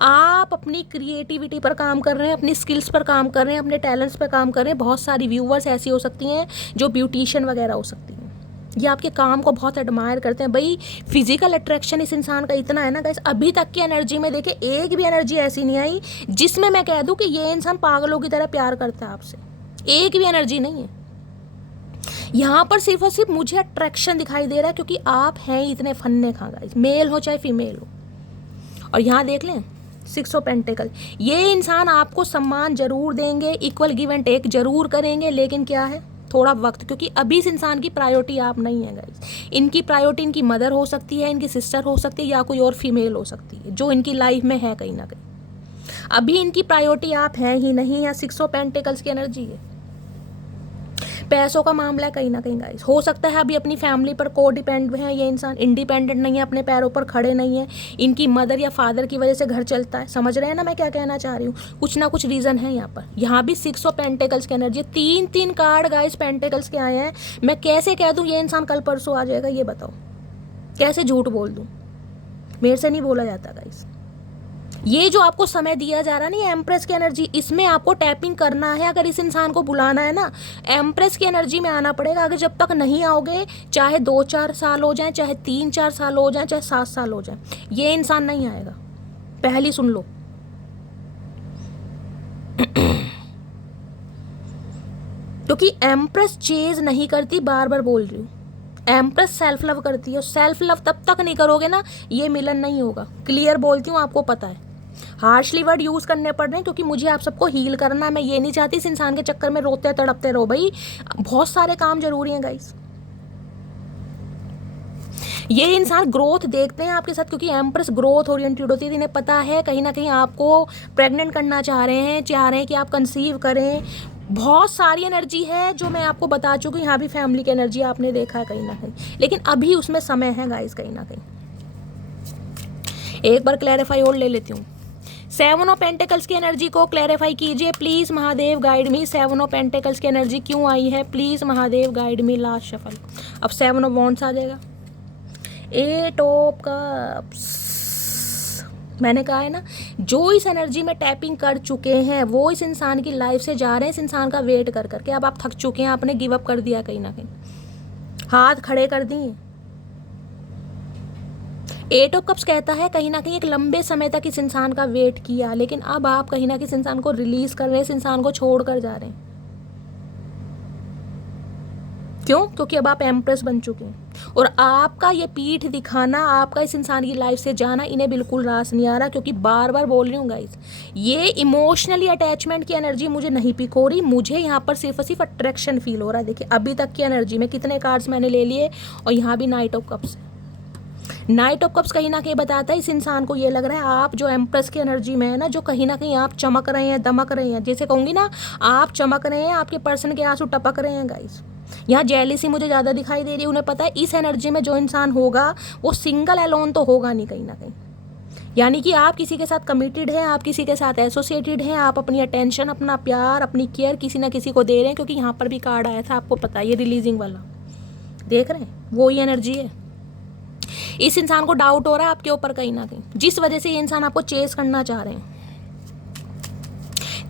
आप अपनी क्रिएटिविटी पर काम कर रहे हैं, अपनी स्किल्स पर काम कर रहे हैं, अपने टैलेंट्स पर काम कर रहे हैं। बहुत सारी व्यूवर्स ऐसी हो सकती हैं जो ब्यूटिशियन वगैरह हो सकती हैं, ये आपके काम को बहुत एडमायर करते हैं। भाई फिजिकल अट्रैक्शन इस इंसान का इतना है ना गाइस, अभी तक की एनर्जी में देखिए एक भी एनर्जी ऐसी नहीं आई जिसमें मैं कह दूं कि ये इंसान पागलों की तरह प्यार करता है आपसे, एक भी एनर्जी नहीं है। यहाँ पर सिर्फ और सिर्फ मुझे अट्रैक्शन दिखाई दे रहा है, क्योंकि आप हैं इतने फन्ने खा गाइस, मेल हो चाहे फीमेल हो। और यहाँ देख लें 6 ऑफ पेंटिकल, ये इंसान आपको सम्मान जरूर देंगे, इक्वल गिव एंड टेक जरूर करेंगे, लेकिन क्या है थोड़ा वक्त, क्योंकि अभी इस इंसान की प्रायोरिटी आप नहीं है गाइस। इनकी प्रायोरिटी इनकी मदर हो सकती है, इनकी सिस्टर हो सकती है, या कोई और फीमेल हो सकती है जो इनकी लाइफ में है कहीं ना कहीं। अभी इनकी प्रायोरिटी आप हैं ही नहीं, या 6 ऑफ पेंटिकल्स की एनर्जी है। पैसों का मामला है कहीं ना कहीं गाइस। हो सकता है अभी अपनी फैमिली पर को डिपेंड है ये इंसान, इंडिपेंडेंट नहीं है, अपने पैरों पर खड़े नहीं है, इनकी मदर या फादर की वजह से घर चलता है। समझ रहे हैं ना मैं क्या कहना चाह रही हूँ, कुछ ना कुछ रीज़न है यहाँ पर। यहाँ भी 6 ऑफ पेंटिकल्स की एनर्जी, 3 कार्ड गाइस पेंटिकल्स के आए हैं। मैं कैसे कह दूँ ये इंसान कल परसों आ जाएगा, ये बताओ कैसे झूठ बोल दूँ, मेरे से नहीं बोला जाता गाइस। ये जो आपको समय दिया जा रहा है ना एम्प्रेस की एनर्जी, इसमें आपको टैपिंग करना है। अगर इस इंसान को बुलाना है ना, एम्प्रेस की एनर्जी में आना पड़ेगा। अगर जब तक नहीं आओगे, चाहे 2-4 साल हो जाएं, चाहे 3-4 साल हो जाएं, चाहे 7 साल हो जाएं, ये इंसान नहीं आएगा। पहली सुन लो। क्योंकि एम्प्रेस चेज नहीं करती, बार बार बोल रही हूँ, एम्प्रेस सेल्फ लव करती है। और सेल्फ लव तब तक नहीं करोगे ना, ये मिलन नहीं होगा। क्लियर बोलती हूँ, आपको पता है। हार्शली वर्ड यूज करने पड़ रहे हैं क्योंकि मुझे आप सबको हील करना है। मैं ये नहीं चाहती इस इंसान के चक्कर में रोते तड़पते रहो। भाई बहुत सारे काम जरूरी हैं गाइस। ये इंसान ग्रोथ देखते हैं आपके साथ क्योंकि एम्प्रेस ग्रोथ ओरिएंटेड होती है। इन्हें पता है कहीं ना कहीं आपको प्रेग्नेंट करना चाह रहे हैं, चाह रहे हैं कि आप कंसीव करें। बहुत सारी एनर्जी है जो मैं आपको बता चुकी हूँ। यहाँ भी फैमिली की एनर्जी आपने देखा है कहीं ना कहीं, लेकिन अभी उसमें समय है गाइस कहीं ना कहीं। एक बार क्लैरिफाई और ले लेती हूँ। 7 ऑफ पेंटिकल्स की एनर्जी को क्लैरिफाई कीजिए please Mahadev, guide me. 7 of pentacles की एनर्जी क्यों आई है please Mahadev, guide me. Last shuffle. अब 7 ऑफ वॉन्ड्स आ जाएगा। 8 ऑफ कप्स। मैंने कहा है ना, जो इस एनर्जी में टैपिंग कर चुके हैं वो इस इंसान की लाइफ से जा रहे हैं, इस इंसान का वेट कर करके। अब आप थक चुके हैं, आपने गिव अप कर दिया कहीं ना कहीं, हाथ खड़े कर दिए। 8 ऑफ कप्स कहता है कहीं ना कहीं एक लंबे समय तक इस इंसान का वेट किया, लेकिन अब आप कहीं ना कहीं इस इंसान को रिलीज कर रहे हैं, इस इंसान को छोड़ कर जा रहे हैं। क्यों? क्योंकि अब आप एम्प्रेस बन चुके हैं और आपका ये पीठ दिखाना, आपका इस इंसान की लाइफ से जाना इन्हें बिल्कुल रास नहीं आ रहा। क्योंकि बार बार बोल रही हूँ गाइस, ये इमोशनली अटैचमेंट की एनर्जी मुझे नहीं पिक हो रही, मुझे यहाँ पर सिर्फ और सिर्फ अट्रैक्शन फील हो रहा है। देखिए अभी तक की एनर्जी में कितने कार्ड्स मैंने ले लिए और यहाँ भी नाइट ऑफ कप्स है। नाइट ऑफ कप्स कहीं ना कहीं बताता है इस इंसान को ये लग रहा है आप जो एम्प्रेस की एनर्जी में है ना, जो कहीं ना कहीं आप चमक रहे हैं, दमक रहे हैं, जैसे कहूँगी ना आप चमक रहे हैं, आपके पर्सन के आंसू टपक रहे हैं गाइस। यहाँ जेलिसी मुझे ज़्यादा दिखाई दे रही है। उन्हें पता है इस एनर्जी में जो इंसान होगा वो सिंगल अलोन तो होगा नहीं कहीं ना कहीं। यानी कि आप किसी के साथ कमिटेड हैं, आप किसी के साथ एसोसिएटेड हैं, आप अपनी अटेंशन, अपना प्यार, अपनी केयर किसी ना किसी को दे रहे हैं। क्योंकि यहाँ पर भी कार्ड आया था, आपको पता है, ये रिलीजिंग वाला देख रहे हैं, वो ही एनर्जी है। इस इंसान को डाउट हो रहा है आपके ऊपर कहीं ना कहीं, जिस वजह से ये इंसान आपको चेस करना चाह रहे हैं।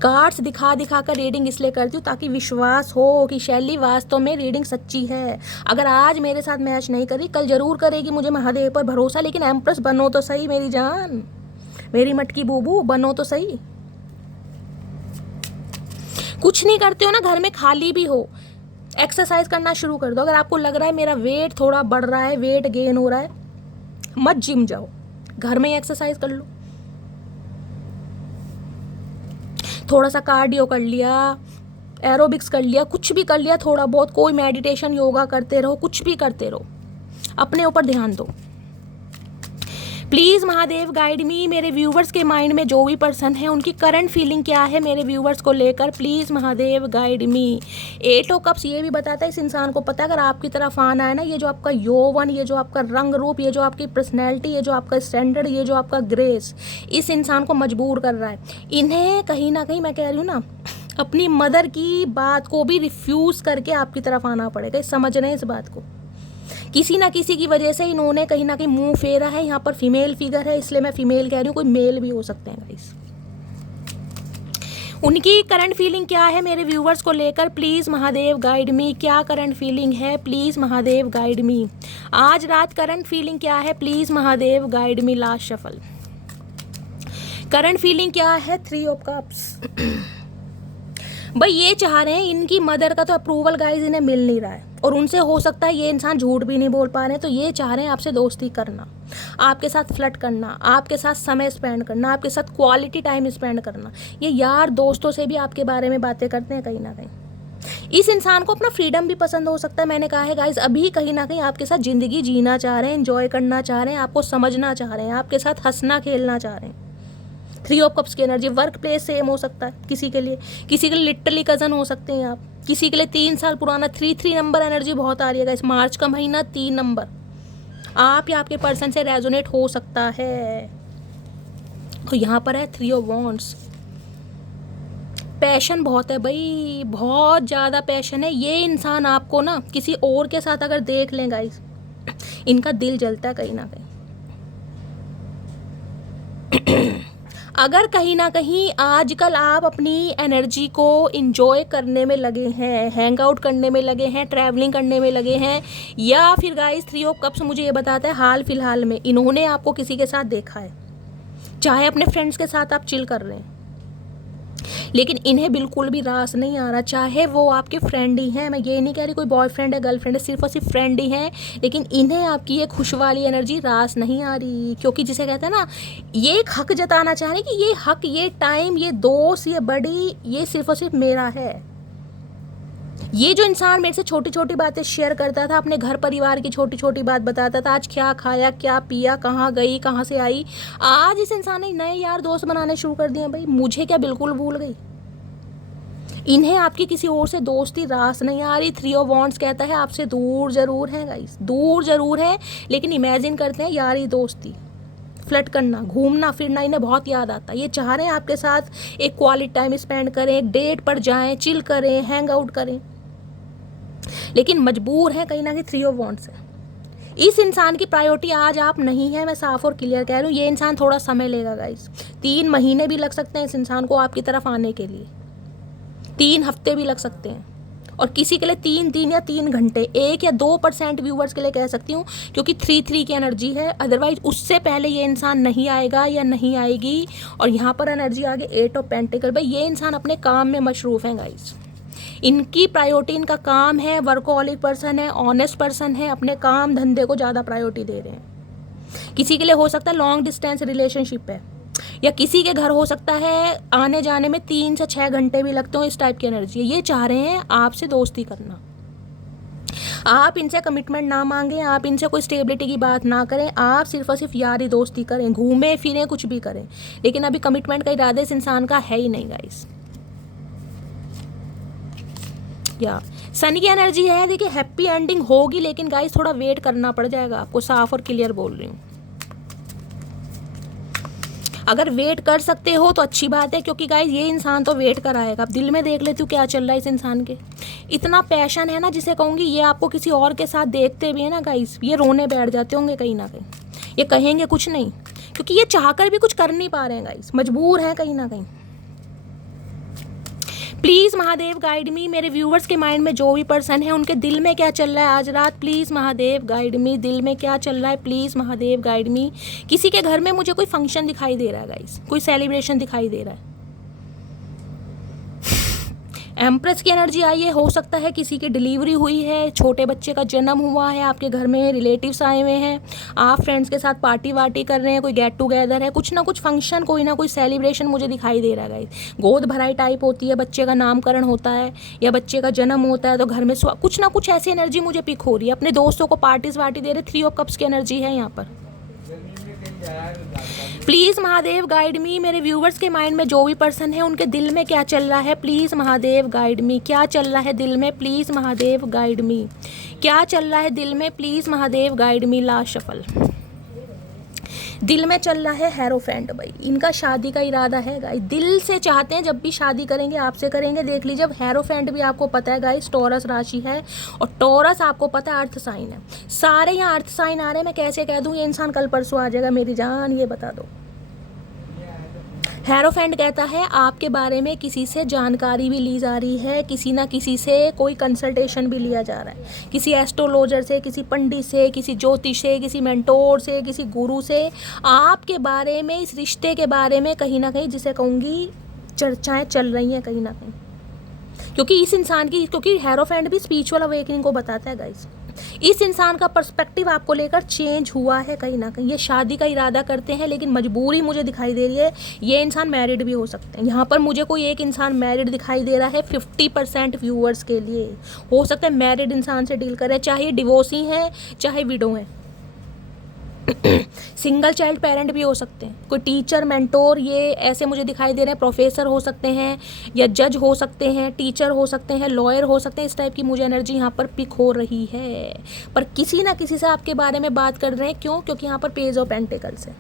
कार्ड्स दिखा दिखा कर रीडिंग इसलिए करती हूँ ताकि विश्वास हो कि शैली वास्तव में रीडिंग सच्ची है। अगर आज मेरे साथ मैच नहीं करी, कल जरूर करेगी, मुझे महादेव पर भरोसा। लेकिन एम्प्रेस बनो तो सही मेरी जान, मेरी मटकी बूबू, बनो तो सही। कुछ नहीं करते हो ना, घर में खाली भी हो, एक्सरसाइज करना शुरू कर दो। अगर आपको लग रहा है मेरा वेट थोड़ा बढ़ रहा है, वेट गेन हो रहा है, मत जिम जाओ, घर में ही एक्सरसाइज कर लो। थोड़ा सा कार्डियो कर लिया, एरोबिक्स कर लिया, कुछ भी कर लिया थोड़ा बहुत, कोई मेडिटेशन योगा करते रहो, कुछ भी करते रहो, अपने ऊपर ध्यान दो प्लीज़ महादेव, गाइड मी। मेरे व्यूवर्स के माइंड में जो भी पर्सन है उनकी करंट फीलिंग क्या है मेरे व्यूवर्स को लेकर, please Mahadev guide me. 8 of cups ये भी बताता है इस इंसान को पता है अगर आपकी तरफ आना है ना, ये जो आपका यौवन, ये जो आपका रंग रूप, ये जो आपकी पर्सनैलिटी, ये जो आपका स्टैंडर्ड, ये जो आपका ग्रेस इस इंसान को मजबूर कर रहा है। इन्हें कहीं ना कहीं मैं कह रही हूँ ना, अपनी मदर की बात को भी रिफ्यूज़ करके आपकी तरफ आना पड़ेगा। समझ रहे हैं इस बात को? किसी ना किसी की वजह से इन्होंने कहीं ना कहीं मुंह फेरा है। यहाँ पर फीमेल फिगर है इसलिए मैं फीमेल कह रही हूँ, कोई मेल भी हो सकते हैं गाइस। उनकी करंट फीलिंग क्या है मेरे व्यूवर्स को लेकर, प्लीज़ महादेव गाइड मी। क्या करंट फीलिंग है प्लीज़ महादेव गाइड मी। आज रात करंट फीलिंग क्या है please Mahadev guide me. Last shuffle. Current feeling क्या है? 3 ऑफ कप्स। भाई ये चाह रहे हैं, इनकी मदर का तो अप्रूवल गाइस इन्हें मिल नहीं रहा है और उनसे हो सकता है ये इंसान झूठ भी नहीं बोल पा रहे हैं, तो ये चाह रहे हैं आपसे दोस्ती करना, आपके साथ फ्लर्ट करना, आपके साथ समय स्पेंड करना, आपके साथ क्वालिटी टाइम स्पेंड करना। ये यार दोस्तों से भी आपके बारे में बातें करते हैं कहीं ना कहीं। इस इंसान को अपना फ्रीडम भी पसंद हो सकता है। मैंने कहा है गाइस, अभी कहीं ना कहीं आपके साथ ज़िंदगी जीना चाह रहे हैं, एंजॉय करना चाह रहे हैं, आपको समझना चाह रहे हैं, आपके साथ हंसना खेलना चाह रहे हैं। 3 ऑफ कप्स की एनर्जी। वर्क प्लेस सेम हो सकता है किसी के लिए लिटरली कज़न हो सकते हैं आप, किसी के लिए 3 साल पुराना। 3 नंबर एनर्जी बहुत आ रही है इस मार्च का महीना। 3 नंबर आप या आपके पर्सन से रेजोनेट हो सकता है। तो यहाँ पर है 3 ऑफ वॉन्ड्स। पैशन बहुत है भाई, बहुत ज़्यादा पैशन है। ये इंसान आपको ना किसी और के साथ अगर देख लें गाइस, इनका दिल जलता है कहीं ना कहीं। अगर कहीं ना कहीं आजकल आप अपनी एनर्जी को इंजॉय करने में लगे हैं, हैंग आउट करने में लगे हैं, ट्रैवलिंग करने में लगे हैं, या फिर गाइस 3 ऑफ कप्स मुझे ये बताता है हाल फिलहाल में इन्होंने आपको किसी के साथ देखा है, चाहे अपने फ्रेंड्स के साथ आप चिल कर रहे हैं, लेकिन इन्हें बिल्कुल भी रास नहीं आ रहा, चाहे वो आपके फ्रेंड ही हैं। मैं ये नहीं कह रही कोई बॉयफ्रेंड है गर्लफ्रेंड है, सिर्फ और सिर्फ फ्रेंड ही हैं, लेकिन इन्हें आपकी ये खुश वाली एनर्जी रास नहीं आ रही। क्योंकि जिसे कहते हैं ना, ये एक हक जताना चाह रहे कि ये हक, ये टाइम, ये दोस्त, ये बड़ी, ये सिर्फ और सिर्फ मेरा है। ये जो इंसान मेरे से छोटी छोटी बातें शेयर करता था, अपने घर परिवार की छोटी छोटी बात बताता था, आज क्या खाया, क्या पिया, कहाँ गई, कहाँ से आई, आज इस इंसान ने नए यार दोस्त बनाने शुरू कर दिए। भाई मुझे क्या बिल्कुल भूल गई? इन्हें आपकी किसी और से दोस्ती रास नहीं आ रही। 3 ऑफ वॉन्ड्स कहता है आपसे दूर जरूर है गाइस, दूर जरूर है, लेकिन इमेजिन करते हैं यारी दोस्ती, फ्लर्ट करना, घूमना फिरना इन्हें बहुत याद आता है। ये चाह रहे हैं आपके साथ एक क्वालिटी टाइम स्पेंड करें, एक डेट पर जाएं, चिल करें, हैंग आउट करें, लेकिन मजबूर है कहीं ना कहीं 3 ऑफ वॉन्ड्स है। इस इंसान की प्रायोरिटी आज आप नहीं है, मैं साफ और क्लियर कह रही हूँ। ये इंसान थोड़ा समय लेगा गाइस, 3 महीने भी लग सकते हैं इस इंसान को आपकी तरफ आने के लिए, 3 हफ्ते भी लग सकते हैं, और किसी के लिए 3 दिन या 3 घंटे, 1 या 2% व्यूवर्स के लिए कह सकती हूँ, क्योंकि 3 की एनर्जी है। अदरवाइज उससे पहले ये इंसान नहीं आएगा या नहीं आएगी। और यहाँ पर एनर्जी आगे 8 ऑफ पेंटिकल। भाई ये इंसान अपने काम में मशरूफ़ हैं गाइस, इनकी प्रायोरिटी इनका काम है, वर्कोहॉलिक पर्सन है, ऑनेस्ट पर्सन है, अपने काम धंधे को ज़्यादा प्रायोरिटी दे रहे हैं। किसी के लिए हो सकता है लॉन्ग डिस्टेंस रिलेशनशिप है, या किसी के घर हो सकता है आने जाने में 3 से 6 घंटे भी लगते हो, इस टाइप की एनर्जी है। ये चाह रहे हैं आपसे दोस्ती करना, आप इनसे कमिटमेंट ना मांगें, आप इनसे कोई स्टेबिलिटी की बात ना करें, आप सिर्फ और सिर्फ यारी दोस्ती करें, घूमें फिरें, कुछ भी करें, लेकिन अभी कमिटमेंट का इरादा इस इंसान का है ही नहीं गाइस। या सन की एनर्जी है, देखिए हैप्पी एंडिंग होगी, लेकिन गाइस थोड़ा वेट करना पड़ जाएगा आपको, साफ और क्लियर बोल रही हूँ। अगर वेट कर सकते हो तो अच्छी बात है, क्योंकि गाइस ये इंसान तो वेट कराएगा। अब दिल में देख लेती हूँ क्या चल रहा है इस इंसान के, इतना पैशन है ना जिसे कहूँगी, ये आपको किसी और के साथ देखते भी है ना गाइस, ये रोने बैठ जाते होंगे कहीं ना कहीं, ये कहेंगे कुछ नहीं, क्योंकि ये चाहकर भी कुछ कर नहीं पा रहे हैं गाइस, मजबूर हैं कहीं ना कहीं। प्लीज़ महादेव गाइड मी, मेरे व्यूवर्स के माइंड में जो भी पर्सन है उनके दिल में क्या चल रहा है आज रात, प्लीज़ महादेव गाइड मी, दिल में क्या चल रहा है, प्लीज़ महादेव गाइड मी। किसी के घर में मुझे कोई फंक्शन दिखाई दे रहा है गाइस, कोई सेलिब्रेशन दिखाई दे रहा है। एम्प्रेस की एनर्जी आई है, हो सकता है किसी की डिलीवरी हुई है, छोटे बच्चे का जन्म हुआ है, आपके घर में रिलेटिव्स आए हुए हैं, आप फ्रेंड्स के साथ पार्टी वार्टी कर रहे हैं, कोई गेट टुगेदर है, कुछ ना कुछ फंक्शन, कोई ना कोई सेलिब्रेशन मुझे दिखाई दे रहा है गाइस। गोद भराई टाइप होती है, बच्चे का नामकरण होता है या बच्चे का जन्म होता है, तो घर में कुछ ना कुछ ऐसी एनर्जी मुझे पिक हो रही है। अपने दोस्तों को पार्टीज वार्टी दे रहे, 3 ऑफ कप्स की एनर्जी है यहाँ पर। प्लीज़ महादेव गाइड मी, मेरे व्यूवर्स के माइंड में जो भी पर्सन है उनके दिल में क्या चल रहा है, प्लीज़ महादेव गाइड मी। क्या चल रहा है दिल में, प्लीज़ महादेव गाइड मी। क्या चल रहा है दिल में, please Mahadev guide me. Last shuffle, दिल में चल रहा है हेरोफेंट। भाई इनका शादी का इरादा है गाइस, दिल से चाहते हैं जब भी शादी करेंगे आपसे करेंगे। देख लीजिए, अब हेरोफेंट भी आपको पता है गाइस टॉरस राशि है, और टॉरस आपको पता है अर्थ साइन है। सारे यहाँ अर्थ साइन आ रहे हैं, मैं कैसे कह दूँ ये इंसान कल परसों आ जाएगा मेरी जान, ये बता दो। हेरोफेंट कहता है आपके बारे में किसी से जानकारी भी ली जा रही है, किसी ना किसी से कोई कंसल्टेशन भी लिया जा रहा है, किसी एस्ट्रोलॉजर से, किसी पंडित से, किसी ज्योतिष से, किसी मेंटोर से, किसी गुरु से आपके बारे में, इस रिश्ते के बारे में कहीं ना कहीं जिसे कहूँगी चर्चाएं चल रही हैं कहीं ना कहीं। क्योंकि इस इंसान की, क्योंकि हेरोफेंट भी स्पिरिचुअल अवेकनिंग को बताता है गाइस, इस इंसान का पर्सपेक्टिव आपको लेकर चेंज हुआ है कहीं ना कहीं। ये शादी का इरादा करते हैं, लेकिन मजबूरी मुझे दिखाई दे रही है, ये इंसान मैरिड भी हो सकते हैं। यहाँ पर मुझे कोई एक इंसान मैरिड दिखाई दे रहा है 50% व्यूअर्स के लिए। हो सकता है मैरिड इंसान से डील करें, चाहे डिवोर्सी हैं चाहे विडो हैं, सिंगल चाइल्ड पेरेंट भी हो सकते हैं, कोई टीचर मेंटोर, ये ऐसे मुझे दिखाई दे रहे हैं। प्रोफेसर हो सकते हैं, या जज हो सकते हैं, टीचर हो सकते हैं, लॉयर हो सकते हैं, इस टाइप की मुझे एनर्जी यहाँ पर पिक हो रही है। पर किसी ना किसी से आपके बारे में बात कर रहे हैं, क्यों? क्योंकि यहाँ पर पेज ऑफ पेंटिकल्स है,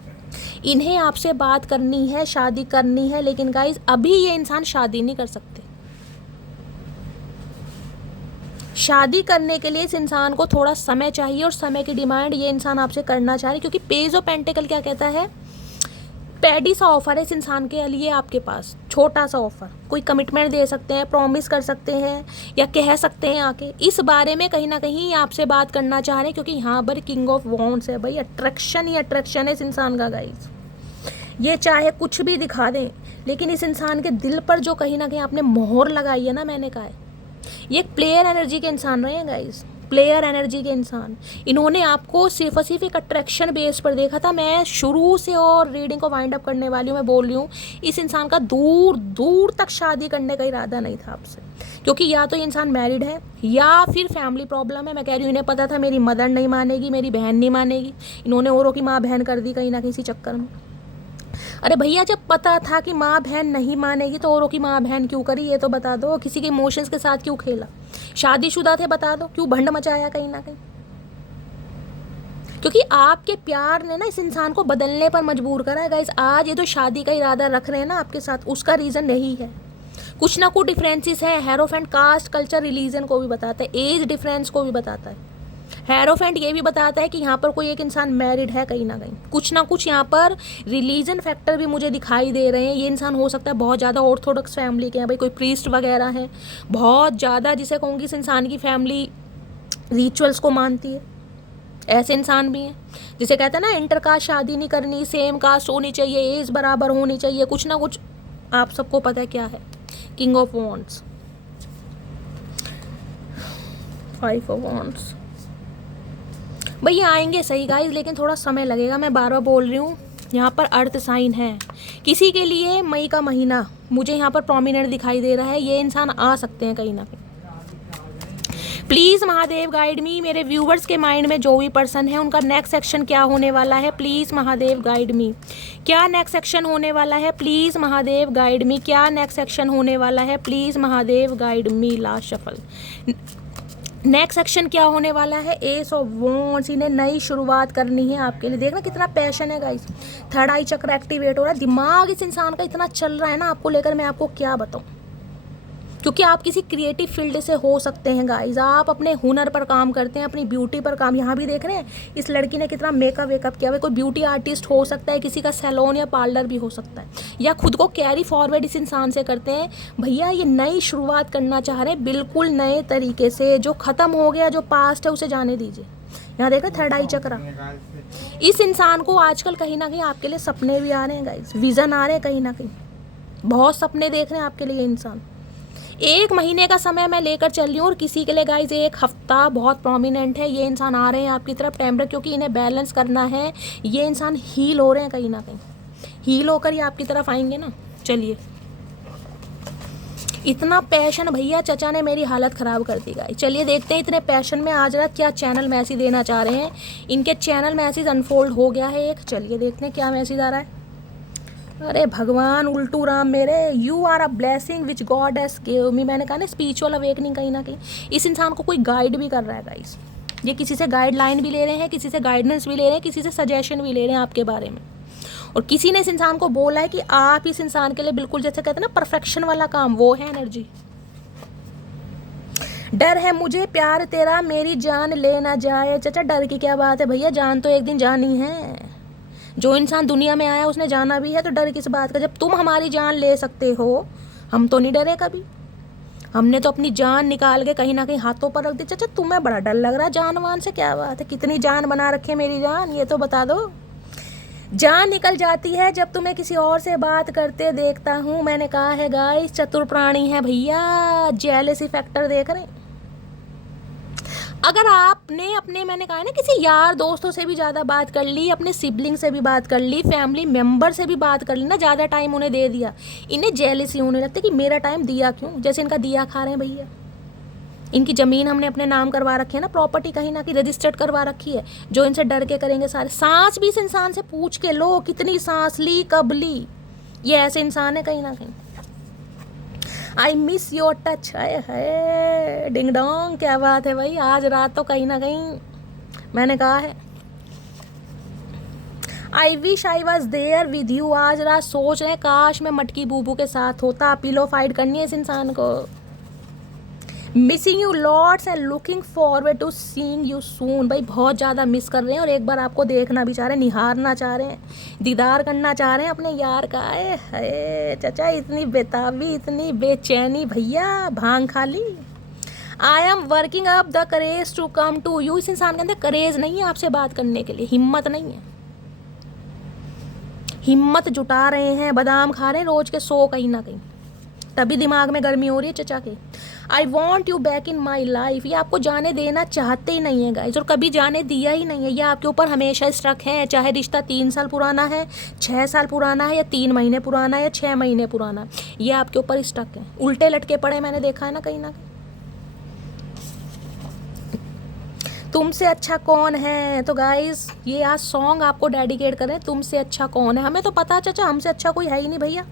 इन्हें आपसे बात करनी है, शादी करनी है, लेकिन गाइज अभी ये इंसान शादी नहीं कर सकते। शादी करने के लिए इस इंसान को थोड़ा समय चाहिए, और समय की डिमांड ये इंसान आपसे करना चाह रहे हैं, क्योंकि पेज ऑफ पेंटिकल क्या कहता है, पैडी सा ऑफर है इस इंसान के लिए आपके पास, छोटा सा ऑफर। कोई कमिटमेंट दे सकते हैं, प्रॉमिस कर सकते हैं, या कह सकते हैं आके इस बारे में कहीं ना कहीं आपसे बात करना चाह रहे हैं, क्योंकि यहाँ पर किंग ऑफ वॉन्ड्स है। भाई अट्रैक्शन ही अट्रैक्शन है इस इंसान का गाइस, ये चाहे कुछ भी दिखा दें, लेकिन इस इंसान के दिल पर जो कहीं ना कहीं आपने मोहर लगाई है ना, मैंने कहा है ये एक प्लेयर एनर्जी के इंसान रहे हैं गाइस, प्लेयर एनर्जी के इंसान। इन्होंने आपको सिर्फ और सिर्फ एक अट्रैक्शन बेस पर देखा था। मैं शुरू से और रीडिंग को वाइंड अप करने वाली हूँ, मैं बोल रही हूँ इस इंसान का दूर दूर तक शादी करने का इरादा नहीं था आपसे, क्योंकि या तो ये इंसान मैरिड है या फिर फैमिली प्रॉब्लम है। मैं कह रही हूँ इन्हें पता था मेरी मदर नहीं मानेगी, मेरी बहन नहीं मानेगी, इन्होंने औरों की माँ बहन कर दी कहीं ना किसी चक्कर में। अरे भैया जब पता था कि माँ बहन नहीं मानेगी तो औरों की माँ बहन क्यों करी, ये तो बता दो। किसी के इमोशंस के साथ क्यों खेला, शादीशुदा थे बता दो, क्यों भंड मचाया कहीं ना कहीं। क्योंकि आपके प्यार ने ना इस इंसान को बदलने पर मजबूर करा है गाइस। आज ये तो शादी का इरादा रख रहे हैं ना आपके साथ, उसका रीज़न यही है। कुछ ना कुछ डिफरेंसेस है। हेरोफेंट कास्ट, कल्चर, रिलीजन को भी बताता है, एज डिफरेंस को भी बताता है। हेरोफेंट ये भी बताता है कि यहाँ पर कोई एक इंसान मैरिड है कहीं ना कहीं। कुछ ना कुछ यहाँ पर रिलीजन फैक्टर भी मुझे दिखाई दे रहे हैं। ये इंसान हो सकता है बहुत ज़्यादा ऑर्थोडॉक्स फैमिली के हैं, भाई कोई प्रीस्ट वगैरह है, बहुत ज़्यादा जिसे कहूँगी इस इंसान की फैमिली रिचुअल्स को मानती है। ऐसे इंसान भी हैं जिसे कहते हैं ना इंटरकास्ट शादी नहीं करनी, सेम कास्ट होनी चाहिए, एज बराबर होनी चाहिए, कुछ ना कुछ आप सबको पता है क्या है। King of wands, 5 of wands. भैया आएंगे सही गाइस, लेकिन थोड़ा समय लगेगा। मैं बार बार बोल रही हूँ यहाँ पर अर्थ साइन है। किसी के लिए मई का महीना मुझे यहाँ पर प्रोमिनेंट दिखाई दे रहा है। ये इंसान आ सकते हैं कहीं ना कहीं। प्लीज़ महादेव गाइड मी। मेरे व्यूवर्स के माइंड में जो भी पर्सन है उनका नेक्स्ट सेक्शन क्या होने वाला है, प्लीज़ महादेव गाइड मी। क्या नेक्स्ट सेक्शन होने वाला है, प्लीज़ महादेव गाइड मी। क्या नेक्स्ट सेक्शन होने वाला है, please Mahadev guide me. Last shuffle. Next section क्या होने वाला है, एस ऑफ वॉन्ड्स। इन्हें नई शुरुआत करनी है आपके लिए। देखना कितना पैशन है गाइस। थर्ड आई चक्र एक्टिवेट हो रहा है। दिमाग इस इंसान का इतना चल रहा है ना आपको लेकर, मैं आपको क्या बताऊं। क्योंकि आप किसी क्रिएटिव फील्ड से हो सकते हैं गाइस। आप अपने हुनर पर काम करते हैं, अपनी ब्यूटी पर काम। यहाँ भी देख रहे हैं इस लड़की ने कितना मेकअप वेकअप किया। कोई ब्यूटी आर्टिस्ट हो सकता है, किसी का सैलून या पार्लर भी हो सकता है, या खुद को कैरी फॉरवर्ड इस इंसान से करते हैं। भैया ये नई शुरुआत करना चाह रहे हैं बिल्कुल नए तरीके से। जो ख़त्म हो गया, जो पास्ट है, उसे जाने दीजिए। यहाँ देख रहे थर्ड आई चक्र। इस इंसान को आजकल कहीं ना कहीं आपके लिए सपने भी आ रहे हैं गाइस, विजन आ रहे हैं कहीं ना कहीं। बहुत सपने देख रहे हैं आपके लिए इंसान। 1 महीने का समय मैं लेकर चल रही हूँ, और किसी के लिए गाइज 1 हफ्ता बहुत प्रोमिनेंट है। ये इंसान आ रहे हैं आपकी तरफ टेम्परर, क्योंकि इन्हें बैलेंस करना है। ये इंसान हील हो रहे हैं कहीं ना कहीं, हील होकर ये आपकी तरफ आएंगे ना। चलिए, इतना पैशन भैया चचा ने मेरी हालत ख़राब कर दी गाइस। चलिए देखते हैं इतने पैशन में आज रात क्या चैनल मैसेज देना चाह रहे हैं। इनके चैनल मैसेज अनफोल्ड हो गया है एक। चलिए देखते हैं क्या मैसेज आ रहा है। अरे भगवान उल्टू राम मेरे, you are a blessing which God has give me. मैंने कहा ना स्पिरिचुअल अवेकनिंग कहीं ना कहीं इस इंसान को कोई गाइड भी कर रहा है गाइस। ये किसी से गाइडलाइन भी ले रहे हैं, किसी से गाइडेंस भी ले रहे हैं, किसी से सजेशन भी ले रहे हैं आपके बारे में। और किसी ने इस इंसान को बोला है कि आप इस इंसान के लिए बिल्कुल जैसे कहते हैं ना परफेक्शन वाला काम, वो है एनर्जी। डर है मुझे प्यार तेरा मेरी जान ले ना जाए। चाचा डर की क्या बात है भैया, जान तो एक दिन जानी है। जो इंसान दुनिया में आया उसने जाना भी है, तो डर किस बात का। जब तुम हमारी जान ले सकते हो, हम तो नहीं डरे कभी। हमने तो अपनी जान निकाल के कहीं ना कहीं हाथों पर रख दी। चाचा तुम्हें बड़ा डर लग रहा है जानवान से, क्या बात है। कितनी जान बना रखी है मेरी जान, ये तो बता दो। जान निकल जाती है जब तुम्हें किसी और से बात करते देखता हूँ। मैंने कहा है गाइस चतुर प्राणी है भैया। जेलसी फैक्टर देख रहे हैं। अगर आपने अपने मैंने कहा है ना किसी यार दोस्तों से भी ज़्यादा बात कर ली, अपने सिबलिंग से भी बात कर ली, फैमिली मेम्बर से भी बात कर ली ना, ज़्यादा टाइम उन्हें दे दिया, इन्हें जेलसी होने लगता है कि मेरा टाइम दिया क्यों। जैसे इनका दिया खा रहे हैं भैया। इनकी ज़मीन हमने अपने नाम करवा रखी है ना, प्रॉपर्टी कहीं ना कहीं रजिस्टर्ड करवा रखी है। जो इनसे डर के करेंगे सारे। सांस भी इस इंसान से पूछ के लो कितनी सांस ली, कब ली। ये ऐसे इंसान है कहीं ना कहीं। I miss your touch. है डिंग डोंग, क्या बात है भाई। आज रात तो कहीं ना कहीं मैंने कहा है I wish I was there with you. आज रात सोच रहे काश मैं मटकी बूबू के साथ होता। पिलो फाइट करनी है इस इंसान को। Missing you lots and looking forward to seeing you soon. भाई बहुत ज़्यादा मिस कर रहे हैं और एक बार आपको देखना भी चाह रहे हैं, निहारना चाह रहे हैं, दीदार करना चाह रहे हैं अपने यार का। है चाचा इतनी बेताबी, इतनी बेचैनी भैया, भांग खा ली। I am working up the courage to come to you. इस इंसान के अंदर करेज नहीं है आपसे बात करने के लिए, हिम्मत नहीं है। हिम्मत जुटा रहे हैं, बादाम खा रहे हैं रोज के 100 कहीं ना कहीं, तभी दिमाग में गर्मी हो रही है चचा के। I want you back in my life, ये आपको जाने देना चाहते ही नहीं है गाइज, और कभी जाने दिया ही नहीं है। ये आपके ऊपर हमेशा स्ट्रक है, चाहे रिश्ता 3 साल पुराना है, 6 साल पुराना है, या 3 महीने पुराना है, या 6 महीने पुराना, ये आपके ऊपर स्ट्रक है। उल्टे लटके पड़े मैंने देखा है ना कहीं ना कहीं। तुमसे अच्छा कौन है, तो गाइज ये आज सॉन्ग आपको डेडिकेट करें, तुमसे अच्छा कौन है। हमें तो पता चचा हमसे अच्छा कोई है ही नहीं भैया,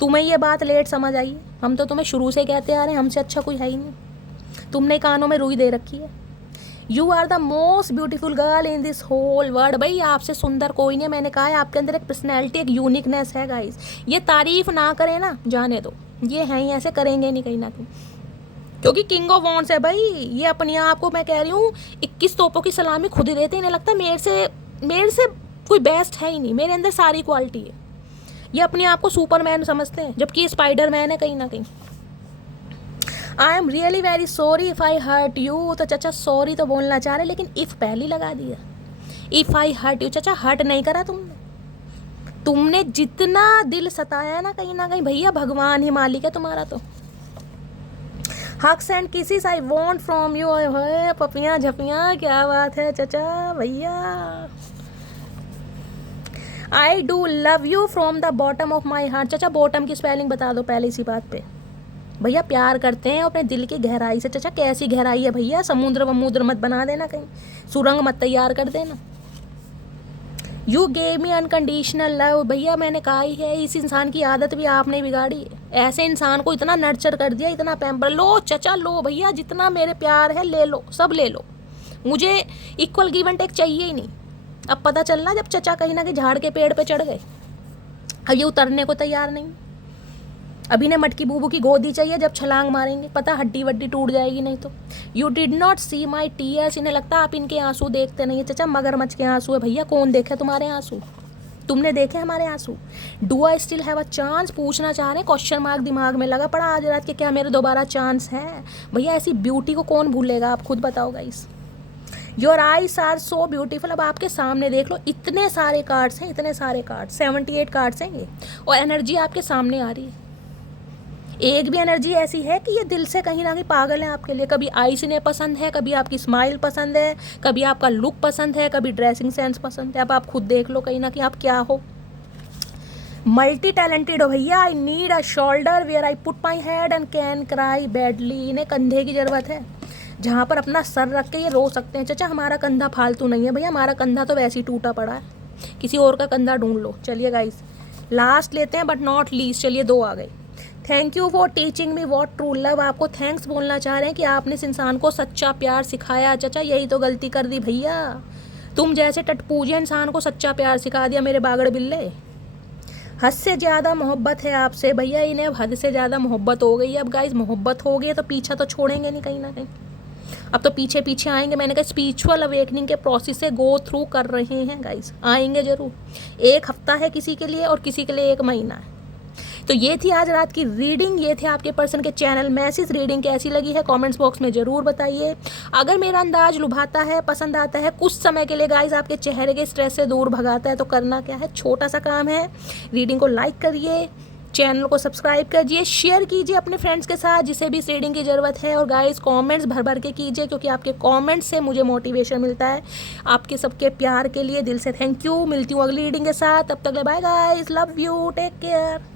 तुम्हें ये बात लेट समझ आई है, हम तो तुम्हें शुरू से कहते आ रहे हैं हमसे अच्छा कोई है ही नहीं। तुमने कानों में रुई दे रखी है। You are the most beautiful girl in this whole world. भाई आपसे सुंदर कोई नहीं है, मैंने कहा है आपके अंदर एक पर्सनैलिटी, एक यूनिकनेस है गाइज। ये तारीफ ना करें ना, जाने दो, ये हैं ही ऐसे, करेंगे नहीं कहीं ना कहीं, क्योंकि किंग ऑफ वॉन्ट्स है भाई। ये अपने आप को मैं कह रही हूँ 21 तोपों की सलामी खुद ही देते, इन्हें लगता है मेरे से कोई बेस्ट है ही नहीं, मेरे अंदर सारी क्वालिटी है। ये अपने आप को सुपरमैन समझते हैं, जबकि स्पाइडरमैन है कहीं ना कहीं। I am really very sorry if I hurt you, तो चचा सॉरी तो बोलना चाह रहे, लेकिन इफ़ पहली लगा दिया। इफ़ आई हर्ट यू, चचा हर्ट नहीं करा तुमने जितना दिल सताया ना कहीं भैया, भगवान ही मालिक है तुम्हारा। तो hugs and kisses I want from you, पपियाँ झपियाँ, क्या बात है चचा भैया। I do love you from the bottom of my heart. चचा बॉटम की स्पेलिंग बता दो पहले इसी बात पे। भैया प्यार करते हैं अपने दिल की गहराई से। चचा कैसी गहराई है भैया, समुद्र वमुद्र मत बना देना, कहीं सुरंग मत तैयार कर देना। You gave me unconditional love, भैया मैंने कहा ही है, इस इंसान की आदत भी आपने बिगाड़ी है। ऐसे इंसान को इतना नर्चर कर दिया, इतना पैम्पर। लो चचा लो भैया, जितना मेरे प्यार है ले लो, सब ले लो, मुझे इक्वल गिव एंड टेक चाहिए ही नहीं। अब पता चलना जब चचा कहीं ना कहीं झाड़ के पेड़ पे चढ़ गए, अब ये उतरने को तैयार नहीं। अभी ने मटकी बूबू की गोदी चाहिए, जब छलांग मारेंगे पता हड्डी वड्डी टूट जाएगी नहीं तो। You did not see my tears, इन्हें लगता आप इनके आंसू देखते नहीं है। चचा मगरमच्छ के आंसू है भैया, कौन देखे तुम्हारे आंसू, तुमने देखे हमारे आंसू। Do I still have a chance, पूछना चाह रहे हैं, क्वेश्चन मार्क दिमाग में लगा पड़ा आज रात के, क्या मेरे दोबारा चांस है। भैया ऐसी ब्यूटी को कौन भूलेगा, आप खुद बताओ guys. Your eyes are so beautiful, अब आपके सामने देख लो, इतने सारे कार्ड्स हैं, इतने सारे कार्ड्स, 78 कार्ड्स हैं ये, और एनर्जी आपके सामने आ रही है। एक भी एनर्जी ऐसी है कि ये दिल से कहीं ना कहीं पागल है आपके लिए। कभी आईज इन्हें पसंद है, कभी आपकी स्माइल पसंद है, कभी आपका लुक पसंद है, कभी ड्रेसिंग सेंस पसंद है। अब आप खुद देख लो कहीं ना कहीं आप क्या हो। मल्टी टैलेंटेड हो भैया। I need a shoulder where I put my head and can cry badly, इन्हें कंधे की ज़रूरत है जहाँ पर अपना सर रख के ये रो सकते हैं। चचा हमारा कंधा फालतू नहीं है भैया, हमारा कंधा तो वैसे ही टूटा पड़ा है, किसी और का कंधा ढूंढ लो। चलिए गाइस लास्ट लेते हैं बट नॉट लीस्ट, चलिए 2 आ गए। Thank you for teaching me what true love, आपको थैंक्स बोलना चाह रहे हैं कि आपने इस इंसान को सच्चा प्यार सिखाया। चचा यही तो गलती कर दी भैया, तुम जैसे टटपूजे इंसान को सच्चा प्यार सिखा दिया मेरे बागड़ बिल्ले। हद से ज़्यादा मोहब्बत है आपसे भैया, इन्हें अब हद से ज़्यादा मोहब्बत हो गई है। अब गाइस मोहब्बत हो गई है तो पीछा तो छोड़ेंगे नहीं कहीं ना कहीं, अब तो पीछे पीछे आएंगे। मैंने कहा स्पिरिचुअल अवेकनिंग के प्रोसेस से गो थ्रू कर रहे हैं गाइस, आएंगे ज़रूर। 1 हफ्ता है किसी के लिए और किसी के लिए 1 महीना है। तो ये थी आज रात की रीडिंग, ये थे आपके पर्सन के चैनल मैसेज। रीडिंग कैसी लगी है कमेंट्स बॉक्स में ज़रूर बताइए। अगर मेरा अंदाज लुभाता है, पसंद आता है, कुछ समय के लिए गाइस आपके चेहरे के स्ट्रेस से दूर भगाता है, तो करना क्या है, छोटा सा काम है, रीडिंग को लाइक करिए, चैनल को सब्सक्राइब कीजिए, शेयर कीजिए अपने फ्रेंड्स के साथ जिसे भी इस रीडिंग की ज़रूरत है। और गाइस कमेंट्स भर भर के कीजिए, क्योंकि आपके कमेंट्स से मुझे मोटिवेशन मिलता है। आपके सबके प्यार के लिए दिल से थैंक यू। मिलती हूँ अगली रीडिंग के साथ, तब तक bye guys, love you, take care.